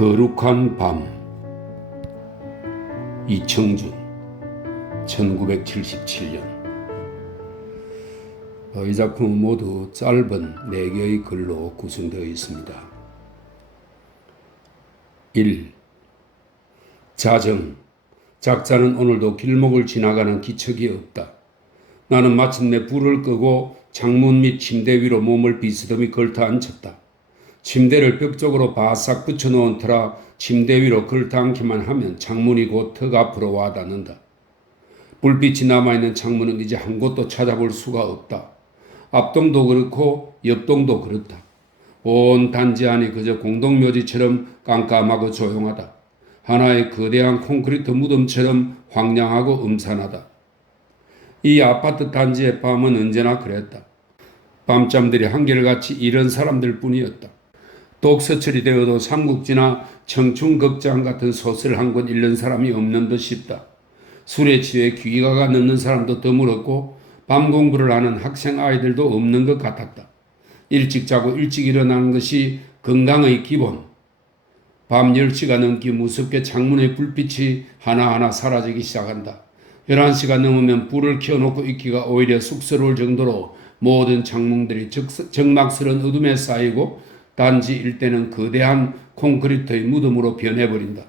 거룩한 밤. 이청준 1977년. 이 작품은 모두 짧은 4개의 글로 구성되어 있습니다. 1. 자정. 작자는 오늘도 길목을 지나가는 기척이 없다. 나는 마침내 불을 끄고 창문 및 침대 위로 몸을 비스듬히 걸터 앉혔다. 침대를 벽 쪽으로 바싹 붙여놓은 터라 침대 위로 걸터 앉기만 하면 창문이 곧 턱 앞으로 와닿는다. 불빛이 남아있는 창문은 이제 한 곳도 찾아볼 수가 없다. 앞동도 그렇고 옆동도 그렇다. 온 단지 안이 그저 공동묘지처럼 깜깜하고 조용하다. 하나의 거대한 콘크리트 무덤처럼 황량하고 음산하다. 이 아파트 단지의 밤은 언제나 그랬다. 밤잠들이 한결같이 이런 사람들 뿐이었다. 독서철이 되어도 삼국지나 청춘극장 같은 소설 한 권 읽는 사람이 없는 듯 싶다. 술에 취해 귀가가 늦는 사람도 드물었고 밤 공부를 하는 학생 아이들도 없는 것 같았다. 일찍 자고 일찍 일어나는 것이 건강의 기본. 밤 10시가 넘기 무섭게 창문의 불빛이 하나하나 사라지기 시작한다. 11시가 넘으면 불을 켜놓고 있기가 오히려 쑥스러울 정도로 모든 창문들이 적막스러운 어둠에 쌓이고 단지 일대는 거대한 콘크리트의 무덤으로 변해버린다.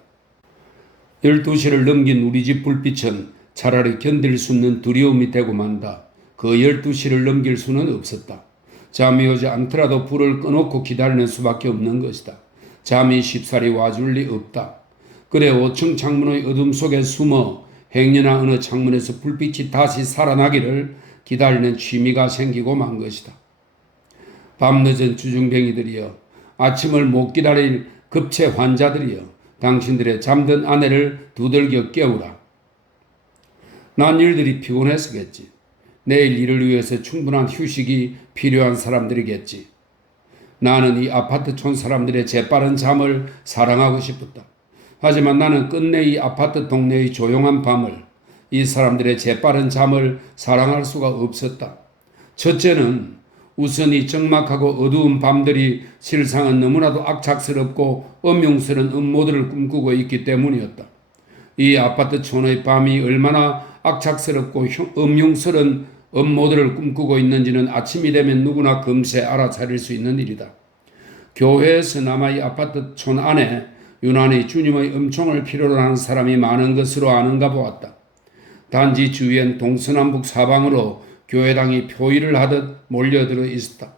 12시를 넘긴 우리 집 불빛은 차라리 견딜 수 없는 두려움이 되고 만다. 그 12시를 넘길 수는 없었다. 잠이 오지 않더라도 불을 꺼놓고 기다리는 수밖에 없는 것이다. 잠이 쉽사리 와줄 리 없다. 그래 5층 창문의 어둠 속에 숨어 행여나 어느 창문에서 불빛이 다시 살아나기를 기다리는 취미가 생기고 만 것이다. 밤늦은 주중뱅이들이여, 아침을 못 기다릴 급체 환자들이여, 당신들의 잠든 아내를 두들겨 깨우라. 난 일들이 피곤해서겠지. 내일 일을 위해서 충분한 휴식이 필요한 사람들이겠지. 나는 이 아파트촌 사람들의 재빠른 잠을 사랑하고 싶었다. 하지만 나는 끝내 이 아파트 동네의 조용한 밤을, 이 사람들의 재빠른 잠을 사랑할 수가 없었다. 첫째는 우선 이 적막하고 어두운 밤들이 실상은 너무나도 악착스럽고 음흉스러운 음모들을 꿈꾸고 있기 때문이었다. 이 아파트촌의 밤이 얼마나 악착스럽고 음흉스러운 음모들을 꿈꾸고 있는지는 아침이 되면 누구나 금세 알아차릴 수 있는 일이다. 교회에서나마 이 아파트촌 안에 유난히 주님의 음총을 필요로 하는 사람이 많은 것으로 아는가 보았다. 단지 주위엔 동서남북 사방으로 교회당이 표의를 하듯 몰려들어 있었다.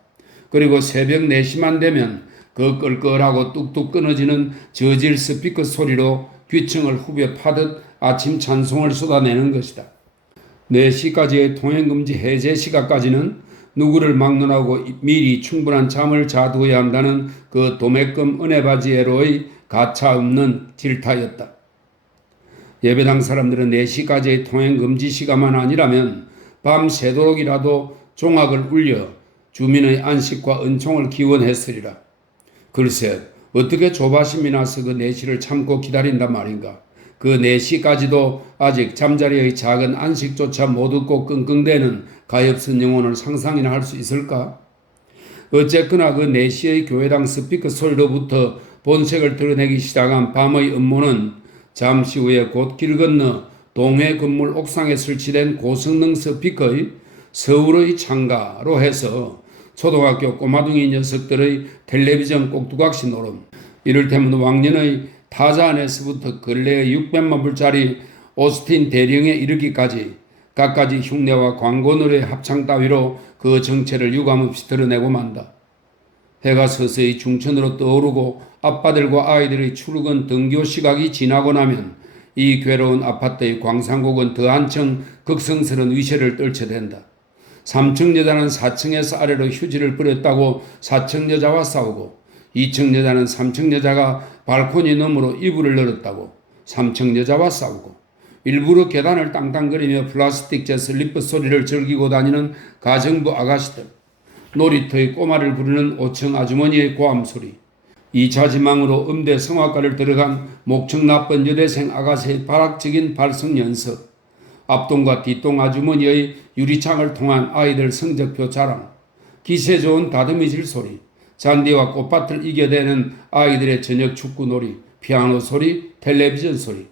그리고 새벽 4시만 되면 그 끌끌하고 뚝뚝 끊어지는 저질 스피커 소리로 귀청을 후벼 파듯 아침 찬송을 쏟아내는 것이다. 4시까지의 통행금지 해제 시각까지는 누구를 막론하고 미리 충분한 잠을 자두어야 한다는 그 도매금 은혜바지에로의 가차없는 질타였다. 예배당 사람들은 4시까지의 통행금지 시간만 아니라면 밤 새도록이라도 종악을 울려 주민의 안식과 은총을 기원했으리라. 글쎄, 어떻게 조바심이 나서 그 4시를 참고 기다린단 말인가. 그 4시까지도 아직 잠자리의 작은 안식조차 못 얻고 끙끙대는 가엾은 영혼을 상상이나 할 수 있을까? 어쨌거나 그 4시의 교회당 스피커 소리로부터 본색을 드러내기 시작한 밤의 음모는 잠시 후에 곧 길 건너 동해 건물 옥상에 설치된 고성능 스피커의 서울의 창가로 해서 초등학교 꼬마둥이 녀석들의 텔레비전 꼭두각시 노름, 이를테면 왕년의 타자 안에서부터 근래의 600만 불짜리 오스틴 대령에 이르기까지 갖가지 흉내와 광고 노래 합창 따위로 그 정체를 유감없이 드러내고 만다. 해가 서서히 중천으로 떠오르고 아빠들과 아이들의 출근 등교 시각이 지나고 나면 이 괴로운 아파트의 광산곡은 더 한층 극성스러운 위세를 떨쳐댄다. 3층 여자는 4층에서 아래로 휴지를 뿌렸다고 4층 여자와 싸우고, 2층 여자는 3층 여자가 발코니 너머로 이불을 늘었다고 3층 여자와 싸우고, 일부러 계단을 땅땅거리며 플라스틱 슬리퍼 소리를 즐기고 다니는 가정부 아가씨들, 놀이터의 꼬마를 부르는 5층 아주머니의 고함 소리, 2차 지망으로 음대 성악과를 들어간 목청 나쁜 여대생 아가씨의 발악적인 발성 연습, 앞동과 뒷동 아주머니의 유리창을 통한 아이들 성적표 자랑, 기세 좋은 다듬이질 소리, 잔디와 꽃밭을 이겨대는 아이들의 저녁 축구놀이, 피아노 소리, 텔레비전 소리,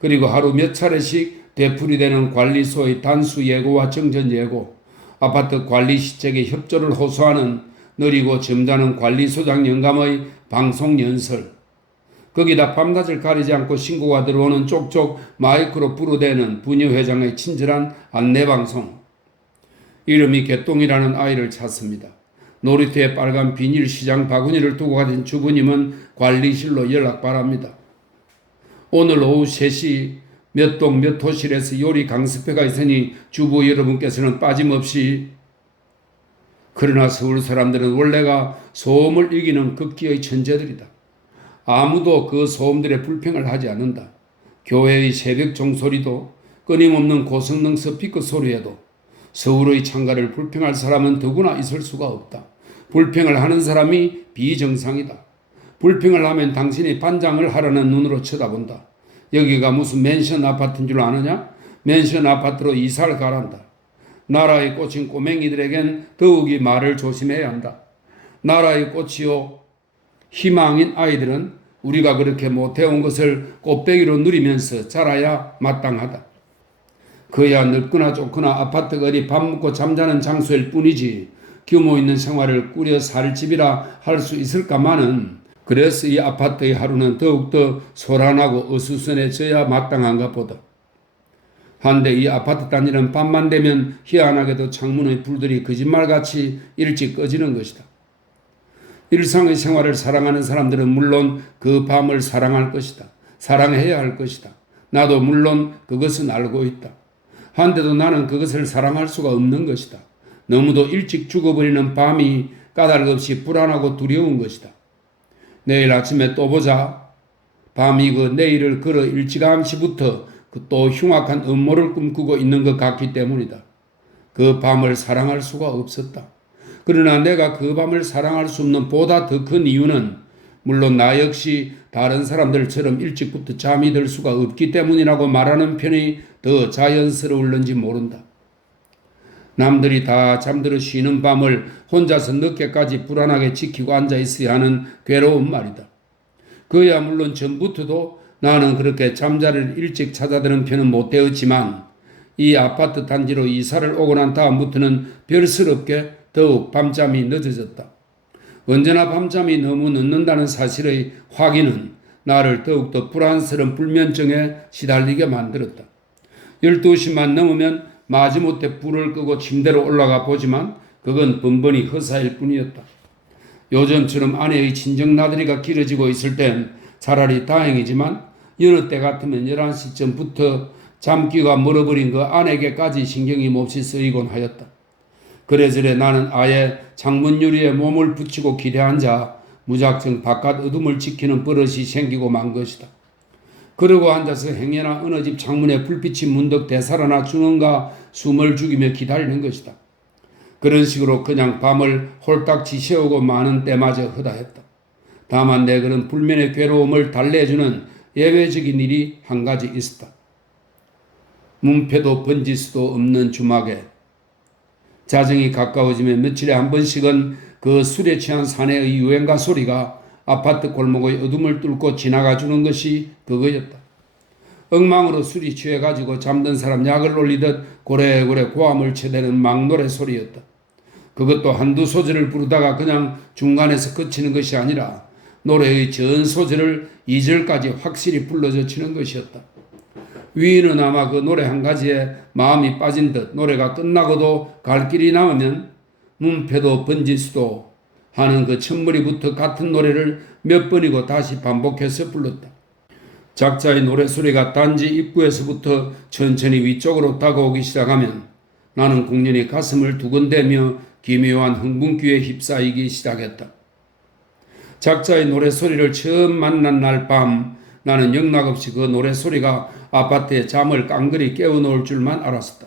그리고 하루 몇 차례씩 되풀이되는 관리소의 단수 예고와 정전 예고, 아파트 관리 시책의 협조를 호소하는 느리고 점잖은 관리소장 영감의 방송 연설, 거기다 밤낮을 가리지 않고 신고가 들어오는 쪽쪽 마이크로 부르대는 부녀회장의 친절한 안내방송. 이름이 개똥이라는 아이를 찾습니다. 놀이터에 빨간 비닐 시장 바구니를 두고 가신 주부님은 관리실로 연락 바랍니다. 오늘 오후 3시 몇 동 몇 호실에서 요리 강습회가 있으니 주부 여러분께서는 빠짐없이. 그러나 서울 사람들은 원래가 소음을 이기는 극기의 천재들이다. 아무도 그 소음들의 불평을 하지 않는다. 교회의 새벽 종소리도 끊임없는 고성능 스피커 소리에도 서울의 창가를 불평할 사람은 더구나 있을 수가 없다. 불평을 하는 사람이 비정상이다. 불평을 하면 당신이 반장을 하라는 눈으로 쳐다본다. 여기가 무슨 맨션 아파트인 줄 아느냐? 맨션 아파트로 이사를 가란다. 나라의 꽃인 꼬맹이들에겐 더욱이 말을 조심해야 한다. 나라의 꽃이요 희망인 아이들은 우리가 그렇게 못해온 것을 꽃배기로 누리면서 자라야 마땅하다. 그야 늙거나 좁거나 아파트가 어디 밥 먹고 잠자는 장소일 뿐이지 규모 있는 생활을 꾸려 살 집이라 할 수 있을까마는, 그래서 이 아파트의 하루는 더욱더 소란하고 어수선해져야 마땅한가 보다. 한데 이 아파트 단지는 밤만 되면 희한하게도 창문의 불들이 거짓말같이 일찍 꺼지는 것이다. 일상의 생활을 사랑하는 사람들은 물론 그 밤을 사랑할 것이다. 사랑해야 할 것이다. 나도 물론 그것은 알고 있다. 한데도 나는 그것을 사랑할 수가 없는 것이다. 너무도 일찍 죽어버리는 밤이 까닭없이 불안하고 두려운 것이다. 내일 아침에 또 보자. 밤이 그 내일을 걸어 일찌감치부터 그 또 흉악한 음모를 꿈꾸고 있는 것 같기 때문이다. 그 밤을 사랑할 수가 없었다. 그러나 내가 그 밤을 사랑할 수 없는 보다 더 큰 이유는 물론 나 역시 다른 사람들처럼 일찍부터 잠이 들 수가 없기 때문이라고 말하는 편이 더 자연스러울는지 모른다. 남들이 다 잠들어 쉬는 밤을 혼자서 늦게까지 불안하게 지키고 앉아 있어야 하는 괴로운 말이다. 그야 물론 전부터도 나는 그렇게 잠자리를 일찍 찾아드는 편은 못 되었지만 이 아파트 단지로 이사를 오고 난 다음부터는 별스럽게 더욱 밤잠이 늦어졌다. 언제나 밤잠이 너무 늦는다는 사실의 확인은 나를 더욱더 불안스러운 불면증에 시달리게 만들었다. 12시만 넘으면 마지못해 불을 끄고 침대로 올라가 보지만 그건 번번이 허사일 뿐이었다. 요즘처럼 아내의 친정 나들이가 길어지고 있을 땐 차라리 다행이지만 여느 때 같으면 11시쯤부터 잠귀가 멀어버린 그 아내에게까지 신경이 몹시 쓰이곤 하였다. 그래저래 나는 아예 창문 유리에 몸을 붙이고 기대 앉아 무작정 바깥 어둠을 지키는 버릇이 생기고 만 것이다. 그러고 앉아서 행여나 어느 집 창문에 불빛이 문득 되살아나 주는가 숨을 죽이며 기다리는 것이다. 그런 식으로 그냥 밤을 홀딱 지새우고 마는 때마저 허다했다. 다만 내 그런 불면의 괴로움을 달래주는 예외적인 일이 한 가지 있었다. 문패도 번질 수도 없는 주막에 자정이 가까워지면 며칠에 한 번씩은 그 술에 취한 사내의 유행가 소리가 아파트 골목의 어둠을 뚫고 지나가 주는 것이 그거였다. 엉망으로 술이 취해가지고 잠든 사람 약을 올리듯 고래고래 고함을 쳐대는 막노래 소리였다. 그것도 한두 소절을 부르다가 그냥 중간에서 그치는 것이 아니라 노래의 전 소절을 2절까지 확실히 불러져 치는 것이었다. 위인은 아마 그 노래 한 가지에 마음이 빠진 듯 노래가 끝나고도 갈 길이 남으면 문패도 번질 수도 하는 그 첫머리부터 같은 노래를 몇 번이고 다시 반복해서 불렀다. 작자의 노래소리가 단지 입구에서부터 천천히 위쪽으로 다가오기 시작하면 나는 공연히 가슴을 두근대며 기묘한 흥분기에 휩싸이기 시작했다. 작자의 노래소리를 처음 만난 날 밤 나는 영락없이 그 노래소리가 아파트의 잠을 깡그리 깨워놓을 줄만 알았었다.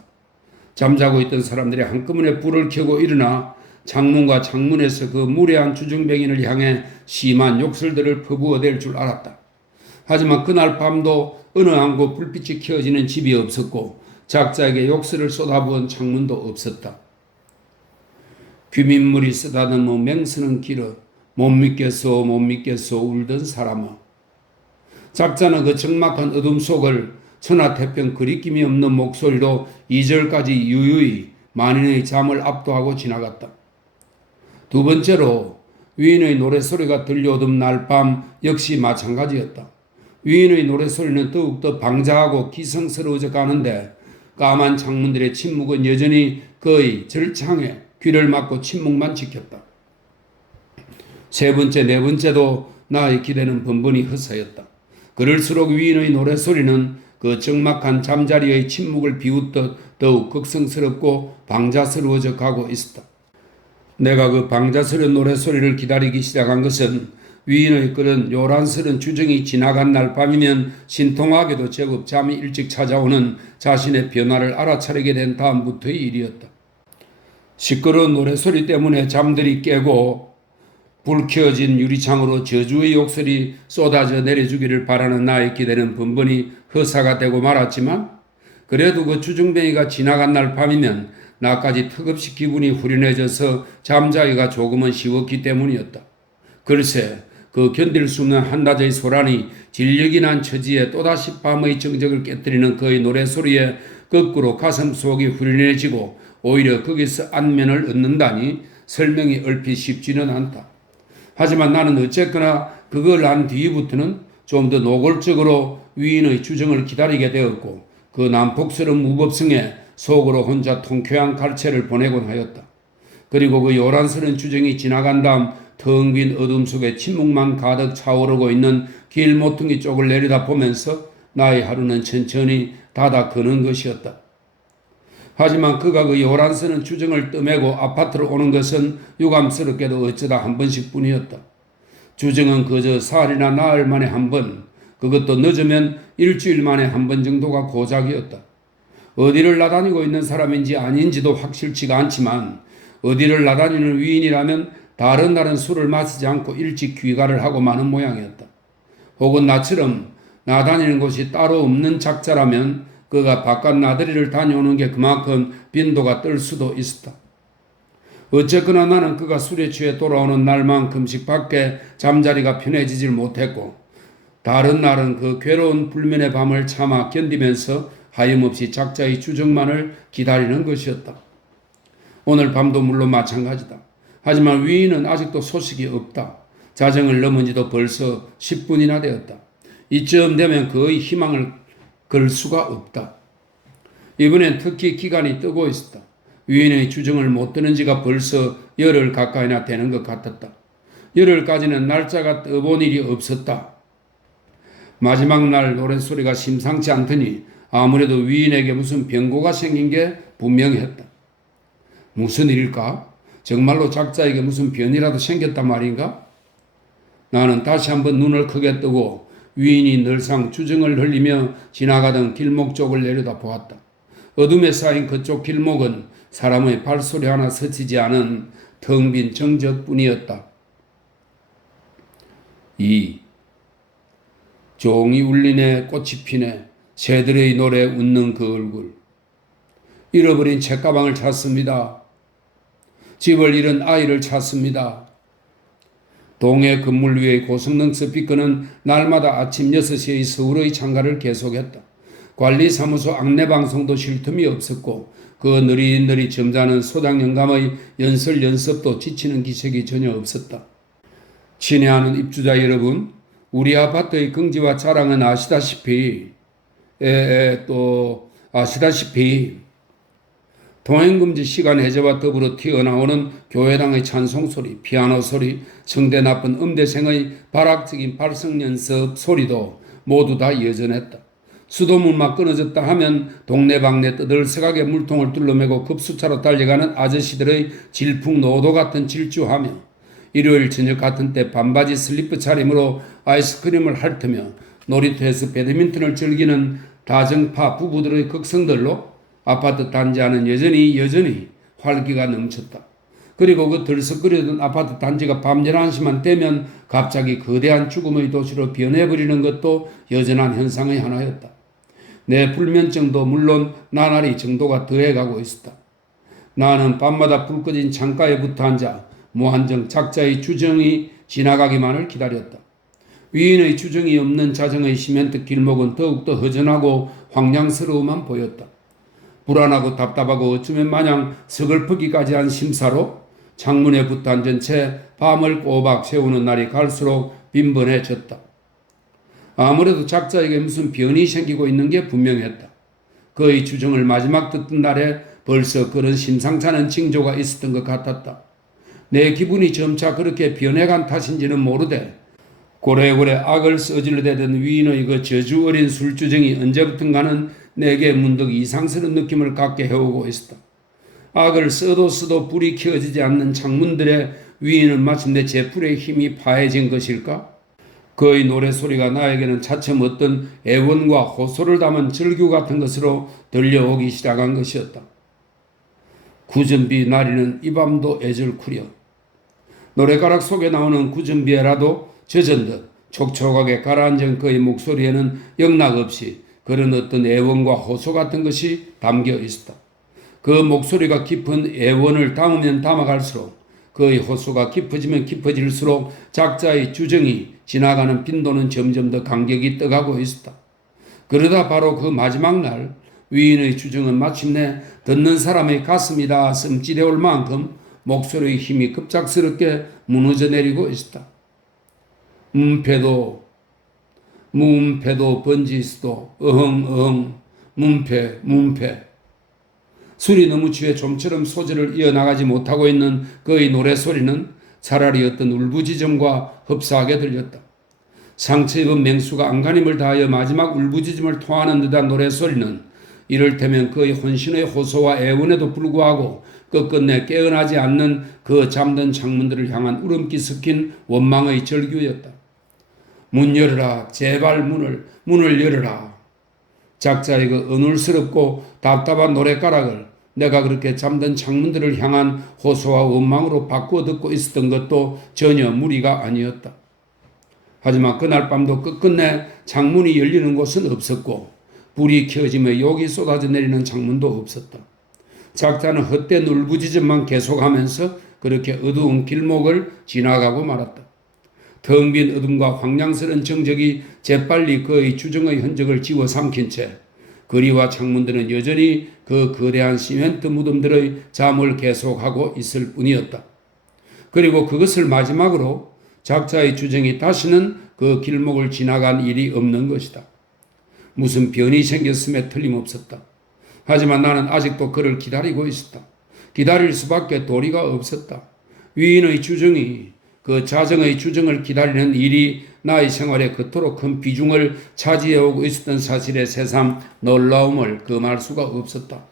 잠자고 있던 사람들이 한꺼번에 불을 켜고 일어나 창문과 창문에서 그 무례한 주정뱅이를 향해 심한 욕설들을 퍼부어댈 줄 알았다. 하지만 그날 밤도 어느 한 곳 불빛이 켜지는 집이 없었고 작자에게 욕설을 쏟아부은 창문도 없었다. 귀민물이 쓰다듬어 맹수는 길어 못 믿겠소 못 믿겠소 울던 사람아. 작자는 그 적막한 어둠 속을 천하태평 그리낌이 없는 목소리로 2절까지 유유히 만인의 잠을 압도하고 지나갔다. 두 번째로 위인의 노래소리가 들려오던 날 밤 역시 마찬가지였다. 위인의 노래소리는 더욱더 방자하고 기성스러워져 가는데 까만 창문들의 침묵은 여전히 거의 절창에 귀를 막고 침묵만 지켰다. 세 번째, 네 번째도 나의 기대는 번번이 헛사였다. 그럴수록 위인의 노래소리는 그 적막한 잠자리의 침묵을 비웃듯 더욱 극성스럽고 방자스러워져 가고 있었다. 내가 그 방자스러운 노래소리를 기다리기 시작한 것은 위인의 그런 요란스러운 주정이 지나간 날 밤이면 신통하게도 제법 잠이 일찍 찾아오는 자신의 변화를 알아차리게 된 다음부터의 일이었다. 시끄러운 노래소리 때문에 잠들이 깨고 불 켜진 유리창으로 저주의 욕설이 쏟아져 내려주기를 바라는 나의 기대는 번번이 허사가 되고 말았지만 그래도 그 주정뱅이가 지나간 날 밤이면 나까지 턱없이 기분이 후련해져서 잠자기가 조금은 쉬웠기 때문이었다. 글쎄 그 견딜 수 없는 한낮의 소란이 진력이 난 처지에 또다시 밤의 정적을 깨뜨리는 그의 노래소리에 거꾸로 가슴 속이 후련해지고 오히려 거기서 안면을 얻는다니 설명이 얼핏 쉽지는 않다. 하지만 나는 어쨌거나 그걸 한 뒤부터는 좀 더 노골적으로 위인의 주정을 기다리게 되었고 그 난폭스러운 무법성에 속으로 혼자 통쾌한 갈채를 보내곤 하였다. 그리고 그 요란스러운 주정이 지나간 다음 텅 빈 어둠 속에 침묵만 가득 차오르고 있는 길 모퉁이 쪽을 내려다보면서 나의 하루는 천천히 닫아가는 것이었다. 하지만 그가 그 요란스러운 주정을 떠매고 아파트로 오는 것은 유감스럽게도 어쩌다 한 번씩 뿐이었다. 주정은 그저 사흘이나 나흘 만에 한 번, 그것도 늦으면 일주일 만에 한 번 정도가 고작이었다. 어디를 나다니고 있는 사람인지 아닌지도 확실치가 않지만 어디를 나다니는 위인이라면 다른 날은 술을 마시지 않고 일찍 귀가를 하고 마는 모양이었다. 혹은 나처럼 나다니는 곳이 따로 없는 작자라면 그가 바깥 나들이를 다녀오는 게 그만큼 빈도가 뜰 수도 있었다. 어쨌거나 나는 그가 술에 취해 돌아오는 날만큼씩 밖에 잠자리가 편해지질 못했고 다른 날은 그 괴로운 불면의 밤을 참아 견디면서 하염없이 작자의 주정만을 기다리는 것이었다. 오늘 밤도 물론 마찬가지다. 하지만 위인은 아직도 소식이 없다. 자정을 넘은 지도 벌써 10분이나 되었다. 이쯤 되면 그의 희망을 걸 수가 없다. 이번엔 특히 기간이 뜨고 있었다. 위인의 주정을 못 드는 지가 벌써 열흘 가까이나 되는 것 같았다. 열흘까지는 날짜가 떠본 일이 없었다. 마지막 날 노랫소리가 심상치 않더니 아무래도 위인에게 무슨 변고가 생긴 게 분명했다. 무슨 일일까? 정말로 작자에게 무슨 변이라도 생겼단 말인가? 나는 다시 한번 눈을 크게 뜨고 위인이 늘상 주정을 흘리며 지나가던 길목 쪽을 내려다보았다. 어둠에 쌓인 그쪽 길목은 사람의 발소리 하나 스치지 않은 텅 빈 정적뿐이었다. 2. 종이 울리네 꽃이 피네 새들의 노래 웃는 그 얼굴. 잃어버린 책가방을 찾습니다. 집을 잃은 아이를 찾습니다. 동해 건물 위의 고성능 스피커는 날마다 아침 6시의 서울의 창가를 계속했다. 관리사무소 안내방송도 쉴 틈이 없었고 그 느릿느릿 점잖은 소장 영감의 연설 연습도 지치는 기색이 전혀 없었다. 친애하는 입주자 여러분, 우리 아파트의 긍지와 자랑은 아시다시피 동행금지 시간 해제와 더불어 튀어나오는 교회당의 찬송소리, 피아노 소리, 성대 나쁜 음대생의 발악적인 발성연습 소리도 모두 다 여전했다. 수도문만 끊어졌다 하면 동네방네 떠들썩하게 물통을 둘러매고 급수차로 달려가는 아저씨들의 질풍노도 같은 질주하며 일요일 저녁 같은 때 반바지 슬리퍼 차림으로 아이스크림을 핥으며 놀이터에서 배드민턴을 즐기는 다정파 부부들의 극성들로 아파트 단지 안은 여전히 활기가 넘쳤다. 그리고 그 들썩거리던 아파트 단지가 밤 11시만 되면 갑자기 거대한 죽음의 도시로 변해버리는 것도 여전한 현상의 하나였다. 내 불면증도 물론 나날이 정도가 더해가고 있었다. 나는 밤마다 불 꺼진 창가에 붙어 앉아 무한정 작자의 주정이 지나가기만을 기다렸다. 위인의 주정이 없는 자정의 시멘트 길목은 더욱더 허전하고 황량스러움만 보였다. 불안하고 답답하고 어쩌면 마냥 서글프기까지 한 심사로 창문에 붙어 앉은 채 밤을 꼬박 새우는 날이 갈수록 빈번해졌다. 아무래도 작자에게 무슨 변이 생기고 있는 게 분명했다. 그의 주정을 마지막 듣던 날에 벌써 그런 심상치 않은 징조가 있었던 것 같았다. 내 기분이 점차 그렇게 변해간 탓인지는 모르되 고래고래 악을 써질러대던 위인의 그 저주 어린 술주정이 언제부턴가는 내게 문득 이상스러운 느낌을 갖게 해오고 있었다. 악을 써도 불이 켜지지 않는 창문들의 위인은 마침내 제 불의 힘이 파해진 것일까? 그의 노래소리가 나에게는 차츰 어떤 애원과 호소를 담은 절규 같은 것으로 들려오기 시작한 것이었다. 구전비 나리는 이 밤도 애절쿠려. 노래가락 속에 나오는 구전비에라도 젖은 듯 촉촉하게 가라앉은 그의 목소리에는 영락없이 그런 어떤 애원과 호소 같은 것이 담겨 있었다. 그 목소리가 깊은 애원을 담으면 담아갈수록 그의 호소가 깊어지면 깊어질수록 작자의 주정이 지나가는 빈도는 점점 더 간격이 떠가고 있었다. 그러다 바로 그 마지막 날 위인의 주정은 마침내 듣는 사람의 가슴이 다 씀찌려올 만큼 목소리의 힘이 급작스럽게 무너져 내리고 있었다. 문패도 번지스도 어흥 문패 술이 너무 취해 좀처럼 소절을 이어나가지 못하고 있는 그의 노래소리는 차라리 어떤 울부짖음과 흡사하게 들렸다. 상처 입은 맹수가 안간힘을 다하여 마지막 울부짖음을 토하는 듯한 노래소리는 이를테면 그의 혼신의 호소와 애원에도 불구하고 끝끝내 깨어나지 않는 그 잠든 창문들을 향한 울음기 섞인 원망의 절규였다. 문 열어라, 제발 문을 열어라. 작자의 그 어눌스럽고 답답한 노랫가락을 내가 그렇게 잠든 창문들을 향한 호소와 원망으로 바꾸어 듣고 있었던 것도 전혀 무리가 아니었다. 하지만 그날 밤도 끝끝내 창문이 열리는 곳은 없었고 불이 켜지며 욕이 쏟아져 내리는 창문도 없었다. 작자는 헛된 울부짖음만 계속하면서 그렇게 어두운 길목을 지나가고 말았다. 텅 빈 어둠과 황량스러운 정적이 재빨리 그의 주정의 흔적을 지워 삼킨 채 거리와 창문들은 여전히 그 거대한 시멘트 무덤들의 잠을 계속하고 있을 뿐이었다. 그리고 그것을 마지막으로 작자의 주정이 다시는 그 길목을 지나간 일이 없는 것이다. 무슨 변이 생겼음에 틀림없었다. 하지만 나는 아직도 그를 기다리고 있었다. 기다릴 수밖에 도리가 없었다. 위인의 주정이 그 자정의 주정을 기다리는 일이 나의 생활에 그토록 큰 비중을 차지해오고 있었던 사실의 새삼 놀라움을 금할 수가 없었다.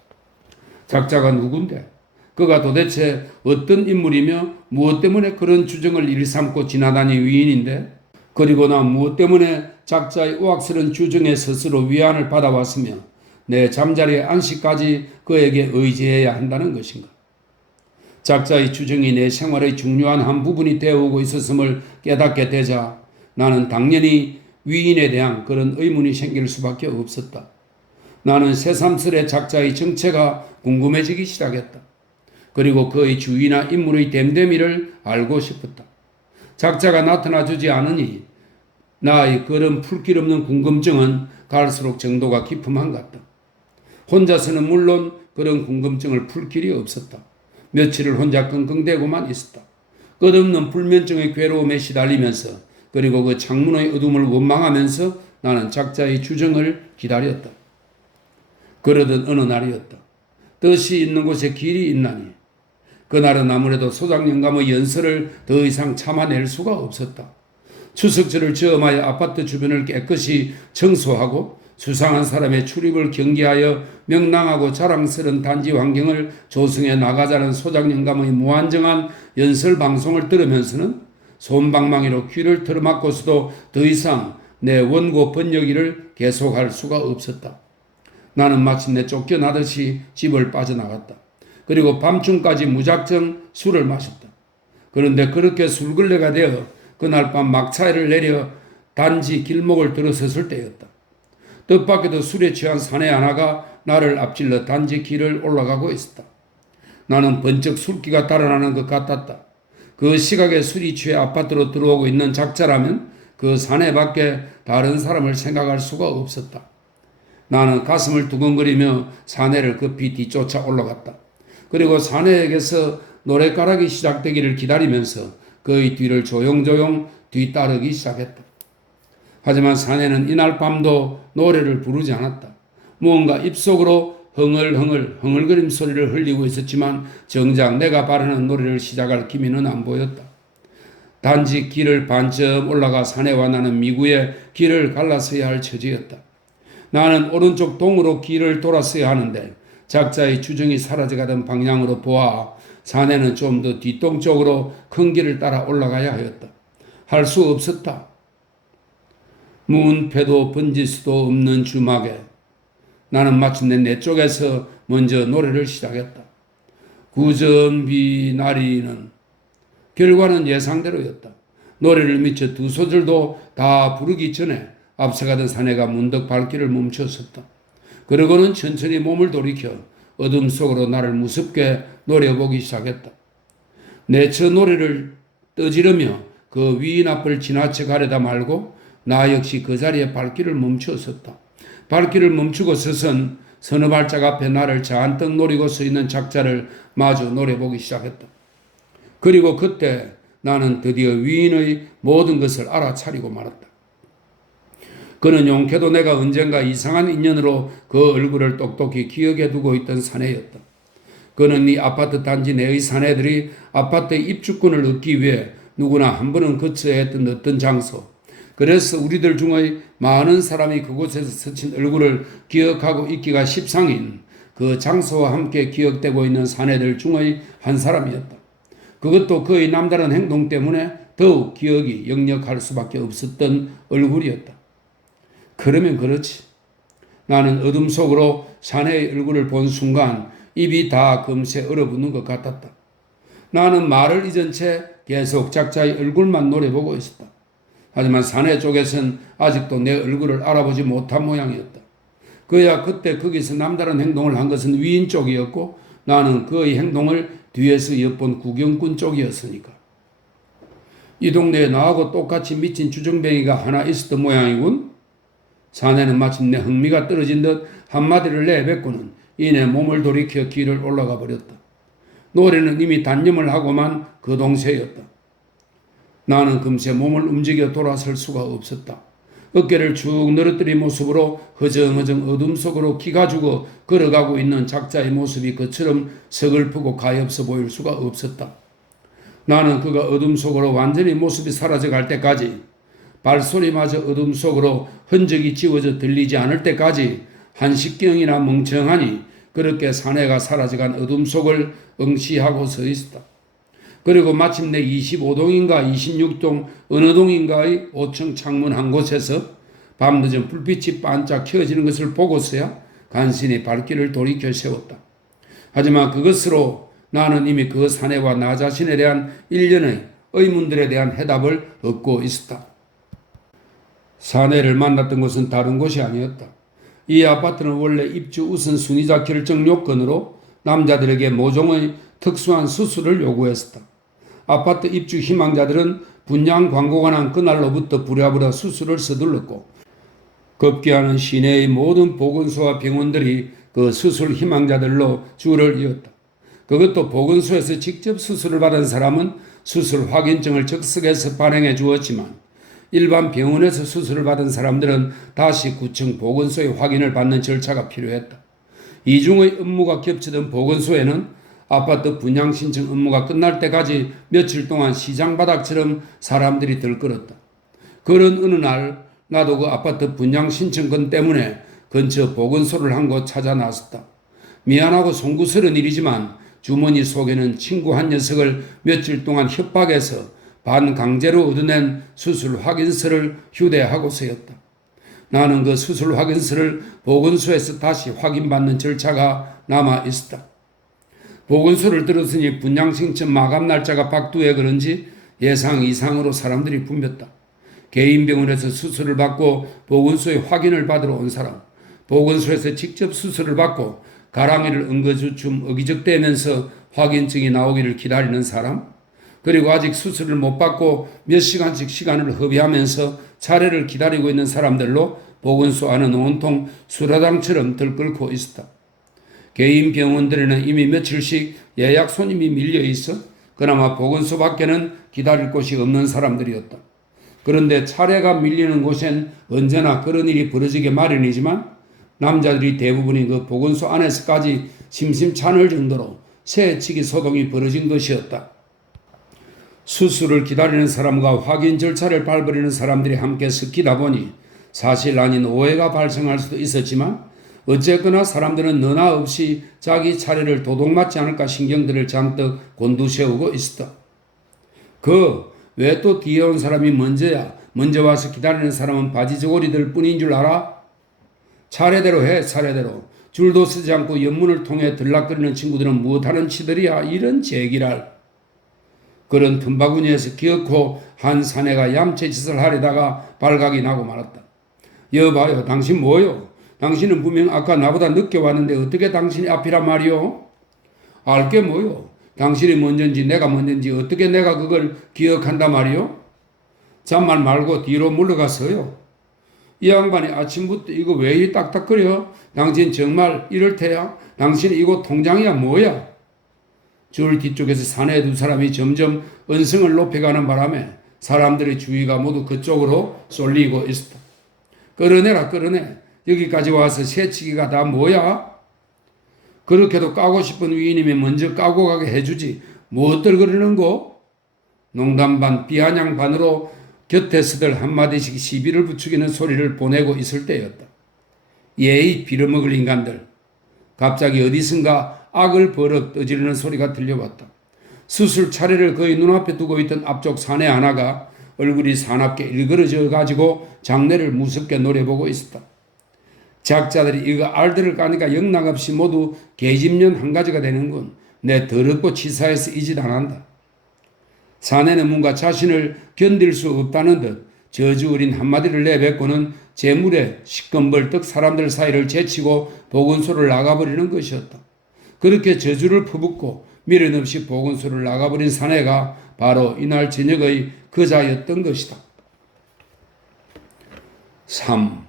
작자가 누군데? 그가 도대체 어떤 인물이며 무엇 때문에 그런 주정을 일삼고 지나다니 위인인데? 그리고 나 무엇 때문에 작자의 우악스러운 주정에 스스로 위안을 받아왔으며 내 잠자리의 안식까지 그에게 의지해야 한다는 것인가? 작자의 주정이 내 생활의 중요한 한 부분이 되어오고 있었음을 깨닫게 되자 나는 당연히 위인에 대한 그런 의문이 생길 수밖에 없었다. 나는 새삼스레 작자의 정체가 궁금해지기 시작했다. 그리고 그의 주위나 인물의 됨됨이를 알고 싶었다. 작자가 나타나주지 않으니 나의 그런 풀길 없는 궁금증은 갈수록 정도가 깊음한 같다. 혼자서는 물론 그런 궁금증을 풀 길이 없었다. 며칠을 혼자 끙끙대고만 있었다. 끝없는 불면증의 괴로움에 시달리면서 그리고 그 창문의 어둠을 원망하면서 나는 작자의 주정을 기다렸다. 그러던 어느 날이었다. 뜻이 있는 곳에 길이 있나니 그날은 아무래도 소장영감의 연설을 더 이상 참아낼 수가 없었다. 추석절을 저음하여 아파트 주변을 깨끗이 청소하고 수상한 사람의 출입을 경계하여 명랑하고 자랑스러운 단지 환경을 조성해 나가자는 소장영감의 무한정한 연설 방송을 들으면서는 솜방망이로 귀를 틀어막고서도 더 이상 내 원고 번역 일을 계속할 수가 없었다. 나는 마침내 쫓겨나듯이 집을 빠져나갔다. 그리고 밤중까지 무작정 술을 마셨다. 그런데 그렇게 술걸레가 되어 그날 밤 막차를 내려 단지 길목을 들어섰을 때였다. 뜻밖에도 술에 취한 사내 하나가 나를 앞질러 단지 길을 올라가고 있었다. 나는 번쩍 술기가 달아나는 것 같았다. 그 시각에 술이 취해 아파트로 들어오고 있는 작자라면 그 사내 밖에 다른 사람을 생각할 수가 없었다. 나는 가슴을 두근거리며 사내를 급히 뒤쫓아 올라갔다. 그리고 사내에게서 노랫가락이 시작되기를 기다리면서 그의 뒤를 조용조용 뒤따르기 시작했다. 하지만 사내는 이날 밤도 노래를 부르지 않았다. 무언가 입속으로 흥얼흥얼 소리를 흘리고 있었지만 정작 내가 바라는 노래를 시작할 기미는 안 보였다. 단지 길을 반쯤 올라가 사내와 나는 미구에 길을 갈라서야 할 처지였다. 나는 오른쪽 동으로 길을 돌았어야 하는데 작자의 주정이 사라져가던 방향으로 보아 사내는 좀 더 뒷동쪽으로 큰 길을 따라 올라가야 하였다. 할 수 없었다. 문패도 번질 수도 없는 주막에 나는 마침내 내 쪽에서 먼저 노래를 시작했다. 구전비 나리는 결과는 예상대로였다. 노래를 미처 두 소절도 다 부르기 전에 앞서가던 사내가 문득 발길을 멈췄었다. 그러고는 천천히 몸을 돌이켜 어둠 속으로 나를 무섭게 노려보기 시작했다. 내처 노래를 떠지르며 그 위인 앞을 지나쳐 가려다 말고 나 역시 그 자리에 발길을 멈추었었다. 발길을 멈추고 서선 서너 발짝 앞에 나를 잔뜩 노리고 서 있는 작자를 마주 노려보기 시작했다. 그리고 그때 나는 드디어 위인의 모든 것을 알아차리고 말았다. 그는 용케도 내가 언젠가 이상한 인연으로 그 얼굴을 똑똑히 기억해 두고 있던 사내였다. 그는 이 아파트 단지 내의 사내들이 아파트의 입주권을 얻기 위해 누구나 한 번은 거쳐야 했던 어떤 장소. 그래서 우리들 중의 많은 사람이 그곳에서 스친 얼굴을 기억하고 있기가 십상인 그 장소와 함께 기억되고 있는 사내들 중의 한 사람이었다. 그것도 그의 남다른 행동 때문에 더욱 기억이 역력할 수밖에 없었던 얼굴이었다. 그러면 그렇지. 나는 어둠 속으로 사내의 얼굴을 본 순간 입이 다 금세 얼어붙는 것 같았다. 나는 말을 잊은 채 계속 작자의 얼굴만 노려보고 있었다. 하지만 사내 쪽에선 아직도 내 얼굴을 알아보지 못한 모양이었다. 그야 그때 거기서 남다른 행동을 한 것은 위인 쪽이었고 나는 그의 행동을 뒤에서 엿본 구경꾼 쪽이었으니까. 이 동네에 나하고 똑같이 미친 주정뱅이가 하나 있었던 모양이군. 사내는 마침내 흥미가 떨어진 듯 한마디를 내뱉고는 이내 몸을 돌이켜 길을 올라가 버렸다. 노래는 이미 단념을 하고만 그 동세였다. 나는 금세 몸을 움직여 돌아설 수가 없었다. 어깨를 쭉 늘어뜨린 모습으로 허정허정 어둠 속으로 기가 죽어 걸어가고 있는 작자의 모습이 그처럼 서글프고 가엾어 보일 수가 없었다. 나는 그가 어둠 속으로 완전히 모습이 사라져갈 때까지, 발소리마저 어둠 속으로 흔적이 지워져 들리지 않을 때까지 한식경이나 멍청하니 그렇게 사내가 사라져간 어둠 속을 응시하고 서 있었다. 그리고 마침내 25동인가 26동 어느 동인가의 5층 창문 한 곳에서 밤늦은 불빛이 반짝 켜지는 것을 보고서야 간신히 발길을 돌이켜 세웠다. 하지만 그것으로 나는 이미 그 사내와 나 자신에 대한 일련의 의문들에 대한 해답을 얻고 있었다. 사내를 만났던 곳은 다른 곳이 아니었다. 이 아파트는 원래 입주 우선순위자 결정 요건으로 남자들에게 모종의 특수한 수술을 요구했었다. 아파트 입주 희망자들은 분양 광고가 난 그날로부터 부랴부랴 수술을 서둘렀고 급기야는 시내의 모든 보건소와 병원들이 그 수술 희망자들로 줄을 이었다. 그것도 보건소에서 직접 수술을 받은 사람은 수술 확인증을 즉석에서 발행해 주었지만 일반 병원에서 수술을 받은 사람들은 다시 구청 보건소의 확인을 받는 절차가 필요했다. 이중의 업무가 겹치던 보건소에는 아파트 분양 신청 업무가 끝날 때까지 며칠 동안 시장 바닥처럼 사람들이 들끓었다. 그런 어느 날 나도 그 아파트 분양 신청건 때문에 근처 보건소를 한 곳 찾아 나섰다. 미안하고 송구스러운 일이지만 주머니 속에는 친구 한 녀석을 며칠 동안 협박해서 반강제로 얻어낸 수술 확인서를 휴대하고서였다. 나는 그 수술 확인서를 보건소에서 다시 확인받는 절차가 남아 있었다. 보건소를 들었으니 분양 신청 마감 날짜가 박두해 그런지 예상 이상으로 사람들이 붐볐다. 개인 병원에서 수술을 받고 보건소에 확인을 받으러 온 사람, 보건소에서 직접 수술을 받고 가랑이를 엉거주춤 어기적대면서 확인증이 나오기를 기다리는 사람, 그리고 아직 수술을 못 받고 몇 시간씩 시간을 허비하면서 차례를 기다리고 있는 사람들로 보건소 안은 온통 수라당처럼 들끓고 있었다. 개인 병원들에는 이미 며칠씩 예약 손님이 밀려 있어 그나마 보건소 밖에는 기다릴 곳이 없는 사람들이었다. 그런데 차례가 밀리는 곳엔 언제나 그런 일이 벌어지게 마련이지만 남자들이 대부분이 그 보건소 안에서까지 심심찮을 정도로 새치기 소동이 벌어진 것이었다. 수술을 기다리는 사람과 확인 절차를 밟으려는 사람들이 함께 섞이다 보니 사실 아닌 오해가 발생할 수도 있었지만 어쨌거나 사람들은 너나 없이 자기 차례를 도둑맞지 않을까 신경들을 잔뜩 곤두세우고 있었다. 왜 또 뒤에 온 사람이 먼저야? 먼저 와서 기다리는 사람은 바지 저고리들 뿐인 줄 알아? 차례대로 해, 차례대로. 줄도 쓰지 않고 연문을 통해 들락거리는 친구들은 무엇하는 치들이야? 이런 제기랄. 그런 틈바구니에서 기어코 한 사내가 얌체짓을 하려다가 발각이 나고 말았다. 여봐요, 당신 뭐요? 당신은 분명 아까 나보다 늦게 왔는데 어떻게 당신이 앞이란 말이요? 알게 뭐요? 당신이 먼저인지 내가 먼저인지 어떻게 내가 그걸 기억한단 말이요? 잔말 말고 뒤로 물러가서요. 이 양반이 아침부터 이거 왜 이리 딱딱거려? 당신 정말 이럴 테야? 당신 이거 통장이야 뭐야? 줄 뒤쪽에서 사내 두 사람이 점점 언성을 높여가는 바람에 사람들의 주의가 모두 그쪽으로 쏠리고 있었다. 끌어내라 끌어내. 여기까지 와서 새치기가 다 뭐야? 그렇게도 까고 싶은 위인이면 먼저 까고 가게 해주지. 무엇들 그러는 거? 농담 반 비아냥 반으로 곁에서들 한마디씩 시비를 부추기는 소리를 보내고 있을 때였다. 예의 빌어먹을 인간들. 갑자기 어디선가 악을 버럭 떠지르는 소리가 들려왔다. 수술 차례를 거의 눈앞에 두고 있던 앞쪽 사내 하나가 얼굴이 사납게 일그러져 가지고 장례를 무섭게 노려보고 있었다. 작자들이 이거 알들을 까니까 영락없이 모두 계집년 한 가지가 되는군. 내 더럽고 치사해서 이 짓 안 한다. 사내는 뭔가 자신을 견딜 수 없다는 듯 저주 어린 한마디를 내뱉고는 재물에 시건벌떡 사람들 사이를 제치고 보건소를 나가버리는 것이었다. 그렇게 저주를 퍼붓고 미련 없이 보건소를 나가버린 사내가 바로 이날 저녁의 그자였던 것이다. 3.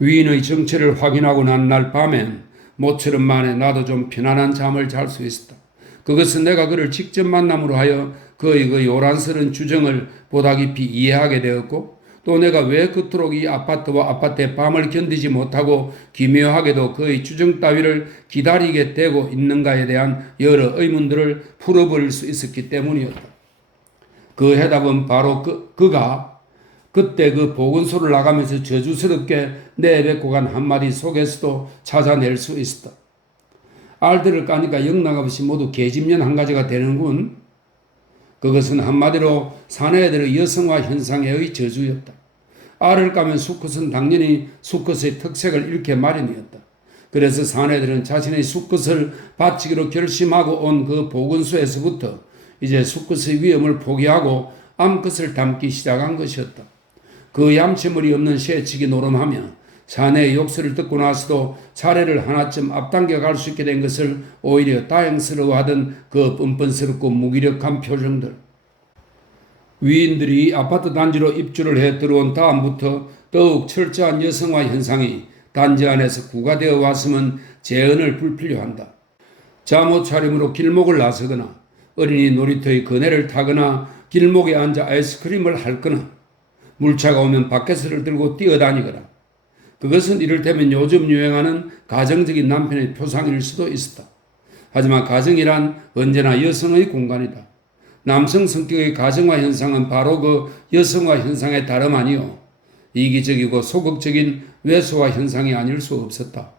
위인의 정체를 확인하고 난 날 밤엔 모처럼 만에 나도 좀 편안한 잠을 잘 수 있었다. 그것은 내가 그를 직접 만남으로 하여 그의 그 요란스러운 주정을 보다 깊이 이해하게 되었고 또 내가 왜 그토록 이 아파트와 아파트의 밤을 견디지 못하고 기묘하게도 그의 주정 따위를 기다리게 되고 있는가에 대한 여러 의문들을 풀어버릴 수 있었기 때문이었다. 그 해답은 바로 그가 그때 그 보건소를 나가면서 저주스럽게 내뱉고 간 한마디 속에서도 찾아낼 수 있었다. 알들을 까니까 영락없이 모두 계집년 한 가지가 되는군. 그것은 한마디로 사내들의 여성화 현상의 저주였다. 알을 까면 수컷은 당연히 수컷의 특색을 잃게 마련이었다. 그래서 사내들은 자신의 수컷을 바치기로 결심하고 온 그 보건소에서부터 이제 수컷의 위험을 포기하고 암컷을 담기 시작한 것이었다. 그 얌체물이 없는 새치기 노름하며 사내의 욕설을 듣고 나서도 차례를 하나쯤 앞당겨 갈 수 있게 된 것을 오히려 다행스러워하던 그 뻔뻔스럽고 무기력한 표정들. 위인들이 아파트 단지로 입주를 해 들어온 다음부터 더욱 철저한 여성화 현상이 단지 안에서 구가되어 왔으면 재언을 불필요한다. 잠옷 차림으로 길목을 나서거나 어린이 놀이터의 그네를 타거나 길목에 앉아 아이스크림을 핥거나 물차가 오면 바켓을 들고 뛰어다니거나 그것은 이를테면 요즘 유행하는 가정적인 남편의 표상일 수도 있었다. 하지만 가정이란 언제나 여성의 공간이다. 남성 성격의 가정화 현상은 바로 그 여성화 현상의 다름 아니요. 이기적이고 소극적인 외소화 현상이 아닐 수 없었다.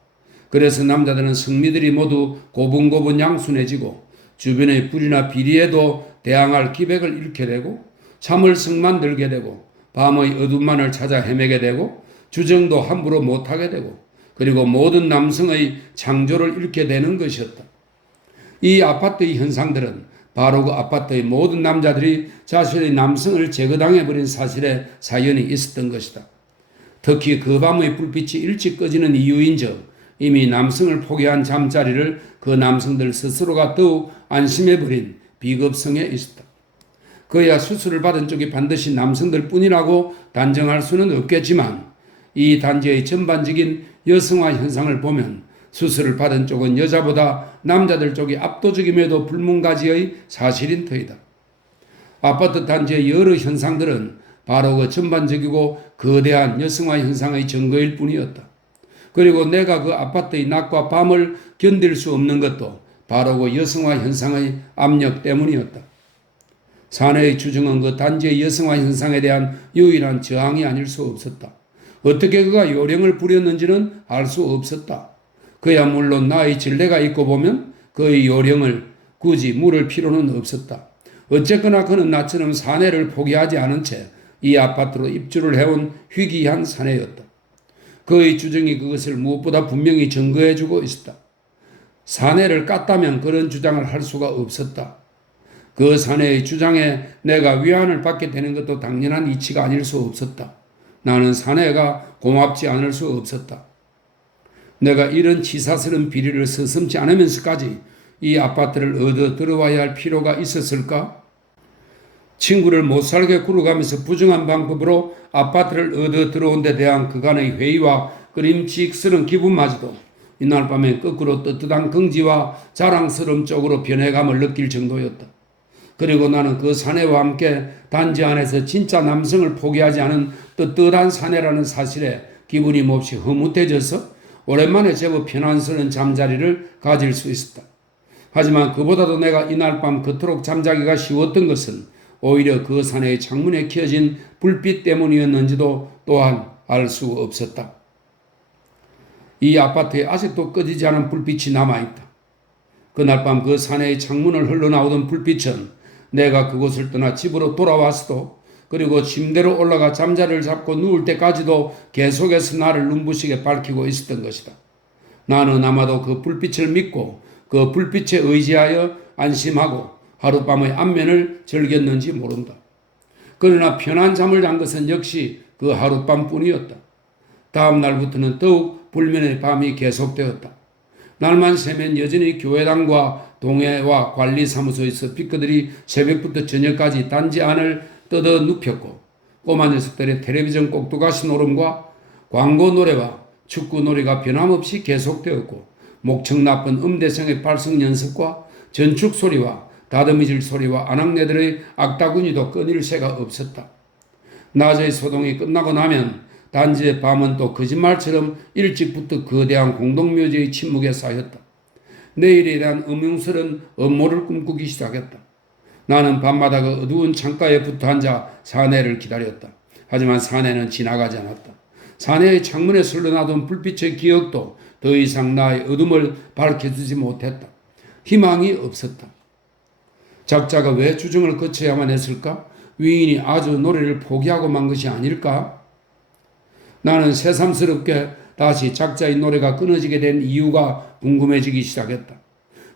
그래서 남자들은 성미들이 모두 고분고분 양순해지고 주변의 불이나 비리에도 대항할 기백을 잃게 되고 참을성만 들게 되고 밤의 어둠만을 찾아 헤매게 되고 주정도 함부로 못하게 되고 그리고 모든 남성의 창조를 잃게 되는 것이었다. 이 아파트의 현상들은 바로 그 아파트의 모든 남자들이 자신의 남성을 제거당해버린 사실에 사연이 있었던 것이다. 특히 그 밤의 불빛이 일찍 꺼지는 이유인즉 이미 남성을 포기한 잠자리를 그 남성들 스스로가 더욱 안심해버린 비겁성에 있었다. 그야 수술을 받은 쪽이 반드시 남성들 뿐이라고 단정할 수는 없겠지만 이 단지의 전반적인 여성화 현상을 보면 수술을 받은 쪽은 여자보다 남자들 쪽이 압도적임에도 불문가지의 사실인 터이다. 아파트 단지의 여러 현상들은 바로 그 전반적이고 거대한 여성화 현상의 증거일 뿐이었다. 그리고 내가 그 아파트의 낮과 밤을 견딜 수 없는 것도 바로 그 여성화 현상의 압력 때문이었다. 사내의 주정은 그 단지의 여성화 현상에 대한 유일한 저항이 아닐 수 없었다. 어떻게 그가 요령을 부렸는지는 알 수 없었다. 그야 물론 나의 진례가 있고 보면 그의 요령을 굳이 물을 필요는 없었다. 어쨌거나 그는 나처럼 사내를 포기하지 않은 채 이 아파트로 입주를 해온 희귀한 사내였다. 그의 주정이 그것을 무엇보다 분명히 증거해주고 있었다. 사내를 깠다면 그런 주장을 할 수가 없었다. 그 사내의 주장에 내가 위안을 받게 되는 것도 당연한 이치가 아닐 수 없었다. 나는 사내가 고맙지 않을 수 없었다. 내가 이런 치사스러운 비리를 서슴지 않으면서까지 이 아파트를 얻어 들어와야 할 필요가 있었을까? 친구를 못살게 굴어가면서 부정한 방법으로 아파트를 얻어 들어온 데 대한 그간의 회의와 그림직스러운 기분마저도 이날 밤에 거꾸로 떳떳한 긍지와 자랑스러움 쪽으로 변해감을 느낄 정도였다. 그리고 나는 그 사내와 함께 단지 안에서 진짜 남성을 포기하지 않은 떳떳한 사내라는 사실에 기분이 몹시 흐뭇해져서 오랜만에 제법 편안스러운 잠자리를 가질 수 있었다. 하지만 그보다도 내가 이날 밤 그토록 잠자기가 쉬웠던 것은 오히려 그 사내의 창문에 켜진 불빛 때문이었는지도 또한 알 수 없었다. 이 아파트에 아직도 꺼지지 않은 불빛이 남아있다. 그날 밤 그 사내의 창문을 흘러나오던 불빛은 내가 그곳을 떠나 집으로 돌아왔어도 그리고 침대로 올라가 잠자리를 잡고 누울 때까지도 계속해서 나를 눈부시게 밝히고 있었던 것이다. 나는 아마도 그 불빛을 믿고 그 불빛에 의지하여 안심하고 하룻밤의 안면을 즐겼는지 모른다. 그러나 편한 잠을 잔 것은 역시 그 하룻밤뿐이었다. 다음 날부터는 더욱 불면의 밤이 계속되었다. 날만 새면 여전히 교회당과 동해와 관리사무소에서 삐끗들이 새벽부터 저녁까지 단지 안을 뜯어 눕혔고 꼬마 녀석들의 텔레비전 꼭두가시 노름과 광고 노래와 축구 놀이가 변함없이 계속되었고 목청 나쁜 음대성의 발성 연습과 전축 소리와 다듬이질 소리와 아낙네들의 악다구니도 끊일 새가 없었다. 낮의 소동이 끝나고 나면 단지의 밤은 또 거짓말처럼 일찍부터 거대한 공동묘지의 침묵에 쌓였다. 내일에 대한 음흉스러운 업무를 꿈꾸기 시작했다. 나는 밤마다 그 어두운 창가에 붙어 앉아 사내를 기다렸다. 하지만 사내는 지나가지 않았다. 사내의 창문에 흘러나던 불빛의 기억도 더 이상 나의 어둠을 밝혀주지 못했다. 희망이 없었다. 작자가 왜 주정을 거쳐야만 했을까? 위인이 아주 노래를 포기하고 만 것이 아닐까? 나는 새삼스럽게 다시 작자의 노래가 끊어지게 된 이유가 궁금해지기 시작했다.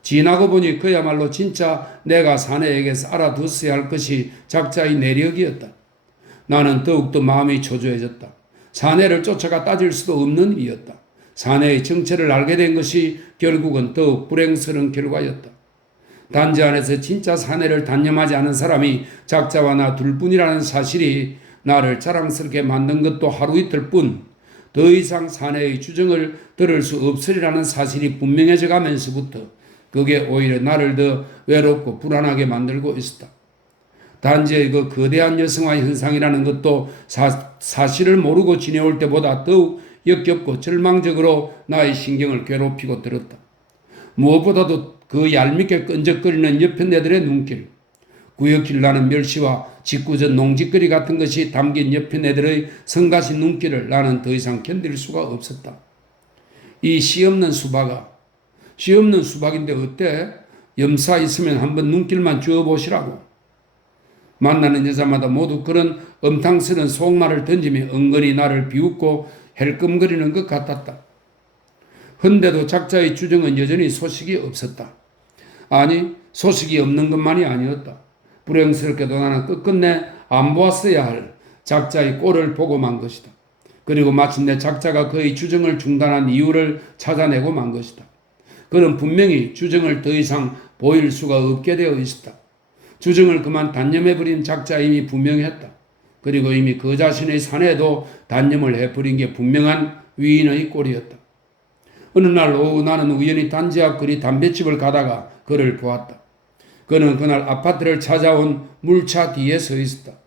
지나고 보니 그야말로 진짜 내가 사내에게서 알아두어야 할 것이 작자의 내력이었다. 나는 더욱더 마음이 초조해졌다. 사내를 쫓아가 따질 수도 없는 일이었다. 사내의 정체를 알게 된 것이 결국은 더욱 불행스러운 결과였다. 단지 안에서 진짜 사내를 단념하지 않은 사람이 작자와 나 둘뿐이라는 사실이 나를 자랑스럽게 만든 것도 하루 이틀 뿐, 더 이상 사내의 주정을 들을 수 없으리라는 사실이 분명해져 가면서부터 그게 오히려 나를 더 외롭고 불안하게 만들고 있었다. 단지의 그 거대한 여성화 현상이라는 것도 사실을 모르고 지내올 때보다 더욱 역겹고 절망적으로 나의 신경을 괴롭히고 들었다. 무엇보다도 그 얄밉게 끈적거리는 옆에 애들의 눈길, 구역질 나는 멸시와 짓궂은 농짓거리 같은 것이 담긴 옆에 애들의 성가신 눈길을 나는 더 이상 견딜 수가 없었다. 이 씨없는 수박인데 어때? 염사 있으면 한번 눈길만 주어보시라고. 만나는 여자마다 모두 그런 엄탕스러운 속말을 던지며 은근히 나를 비웃고 헬끔거리는 것 같았다. 헌데도 작자의 주정은 여전히 소식이 없었다. 아니, 소식이 없는 것만이 아니었다. 불행스럽게도 나는 끝끝내 안 보았어야 할 작자의 꼴을 보고 만 것이다. 그리고 마침내 작자가 그의 주정을 중단한 이유를 찾아내고 만 것이다. 그는 분명히 주정을 더 이상 보일 수가 없게 되어 있었다. 주정을 그만 단념해버린 작자임이 분명했다. 그리고 이미 그 자신의 사내도 단념을 해버린 게 분명한 위인의 꼴이었다. 어느 날 오후 나는 우연히 단지 앞 거리 담뱃집을 가다가 그를 보았다. 그는 그날 아파트를 찾아온 물차 뒤에 서 있었다.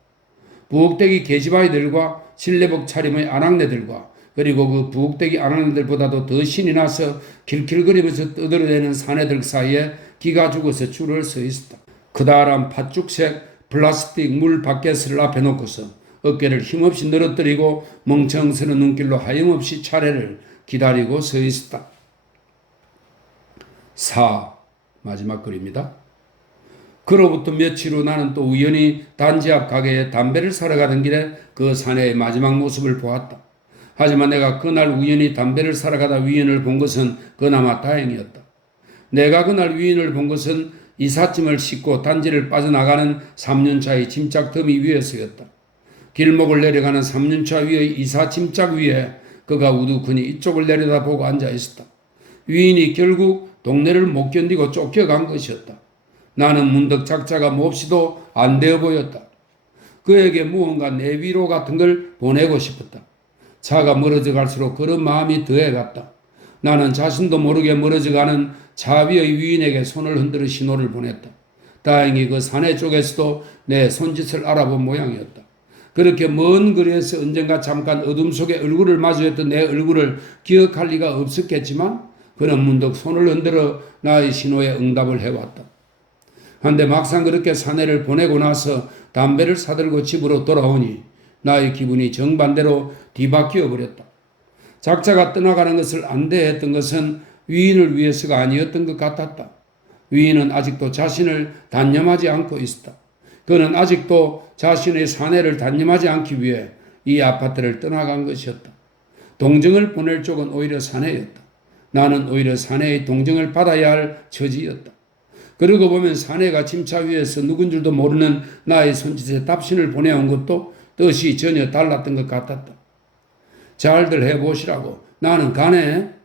부엌대기 계집아이들과 실내복 차림의 아낙네들과 그리고 그 부엌대기 아낙네들보다도 더 신이 나서 킬킬거리면서 떠들어대는 사내들 사이에 기가 죽어서 줄을 서 있었다. 그다란 팥죽색 플라스틱 물 바켓을 앞에 놓고서 어깨를 힘없이 늘어뜨리고 멍청스러운 눈길로 하염없이 차례를 기다리고 서 있었다. 4. 마지막 글입니다. 그로부터 며칠 후 나는 또 우연히 단지 앞 가게에 담배를 사러 가던 길에 그 사내의 마지막 모습을 보았다. 하지만 내가 그날 우연히 담배를 사러 가다 위인을 본 것은 그나마 다행이었다. 내가 그날 위인을 본 것은 이삿짐을 싣고 단지를 빠져나가는 3륜차의 짐짝 더미 위에서였다. 길목을 내려가는 3륜차 위의 이삿짐짝 위에 그가 우두커니 이쪽을 내려다보고 앉아 있었다. 위인이 결국 동네를 못 견디고 쫓겨간 것이었다. 나는 문득 작자가 몹시도 안 되어 보였다. 그에게 무언가 내위로 같은 걸 보내고 싶었다. 차가 멀어져 갈수록 그런 마음이 더해갔다. 나는 자신도 모르게 멀어져가는 차 위의 위인에게 손을 흔들어 신호를 보냈다. 다행히 그 사내 쪽에서도 내 손짓을 알아본 모양이었다. 그렇게 먼 거리에서 언젠가 잠깐 어둠 속에 얼굴을 마주했던 내 얼굴을 기억할 리가 없었겠지만 그는 문득 손을 흔들어 나의 신호에 응답을 해왔다. 한데 막상 그렇게 사내를 보내고 나서 담배를 사들고 집으로 돌아오니 나의 기분이 정반대로 뒤바뀌어 버렸다. 작자가 떠나가는 것을 안대했던 것은 위인을 위해서가 아니었던 것 같았다. 위인은 아직도 자신을 단념하지 않고 있었다. 그는 아직도 자신의 사내를 단념하지 않기 위해 이 아파트를 떠나간 것이었다. 동정을 보낼 쪽은 오히려 사내였다. 나는 오히려 사내의 동정을 받아야 할 처지였다. 그러고 보면 사내가 짐차 위에서 누군 줄도 모르는 나의 손짓에 답신을 보내온 것도 뜻이 전혀 달랐던 것 같았다. 잘들 해보시라고. 나는 가네.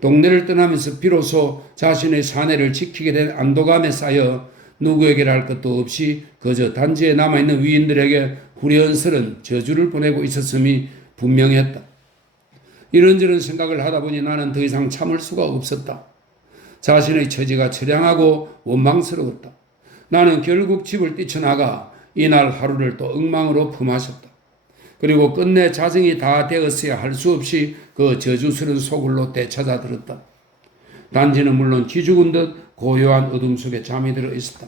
동네를 떠나면서 비로소 자신의 사내를 지키게 된 안도감에 쌓여 누구에게라 할 것도 없이 그저 단지에 남아있는 위인들에게 후련스런 저주를 보내고 있었음이 분명했다. 이런저런 생각을 하다 보니 나는 더 이상 참을 수가 없었다. 자신의 처지가 처량하고 원망스러웠다. 나는 결국 집을 뛰쳐나가 이날 하루를 또 엉망으로 품하셨다. 그리고 끝내 자정이 다 되었어야 할 수 없이 그 저주스러운 소굴로 되찾아들었다. 단지는 물론 기죽은 듯 고요한 어둠 속에 잠이 들어 있었다.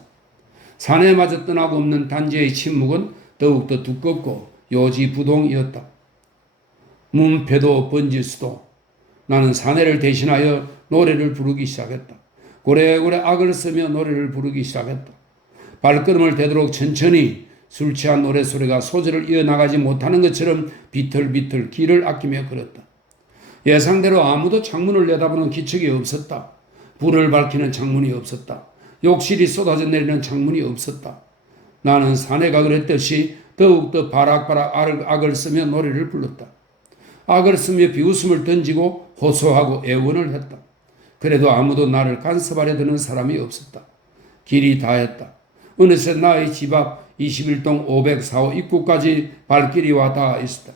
사내마저 떠나고 없는 단지의 침묵은 더욱더 두껍고 요지부동이었다. 문패도 번지수도. 나는 사내를 대신하여 노래를 부르기 시작했다. 고래고래 악을 쓰며 노래를 부르기 시작했다. 발걸음을 되도록 천천히 술 취한 노래소리가 소절을 이어나가지 못하는 것처럼 비틀비틀 길을 아끼며 걸었다. 예상대로 아무도 창문을 내다보는 기척이 없었다. 불을 밝히는 창문이 없었다. 욕실이 쏟아져 내리는 창문이 없었다. 나는 사내가 그랬듯이 더욱더 바락바락 악을 쓰며 노래를 불렀다. 악을 쓰며 비웃음을 던지고 호소하고 애원을 했다. 그래도 아무도 나를 간섭하려 드는 사람이 없었다. 길이 다했다. 어느새 나의 집 앞 21동 504호 입구까지 발길이 와 닿아 있었다.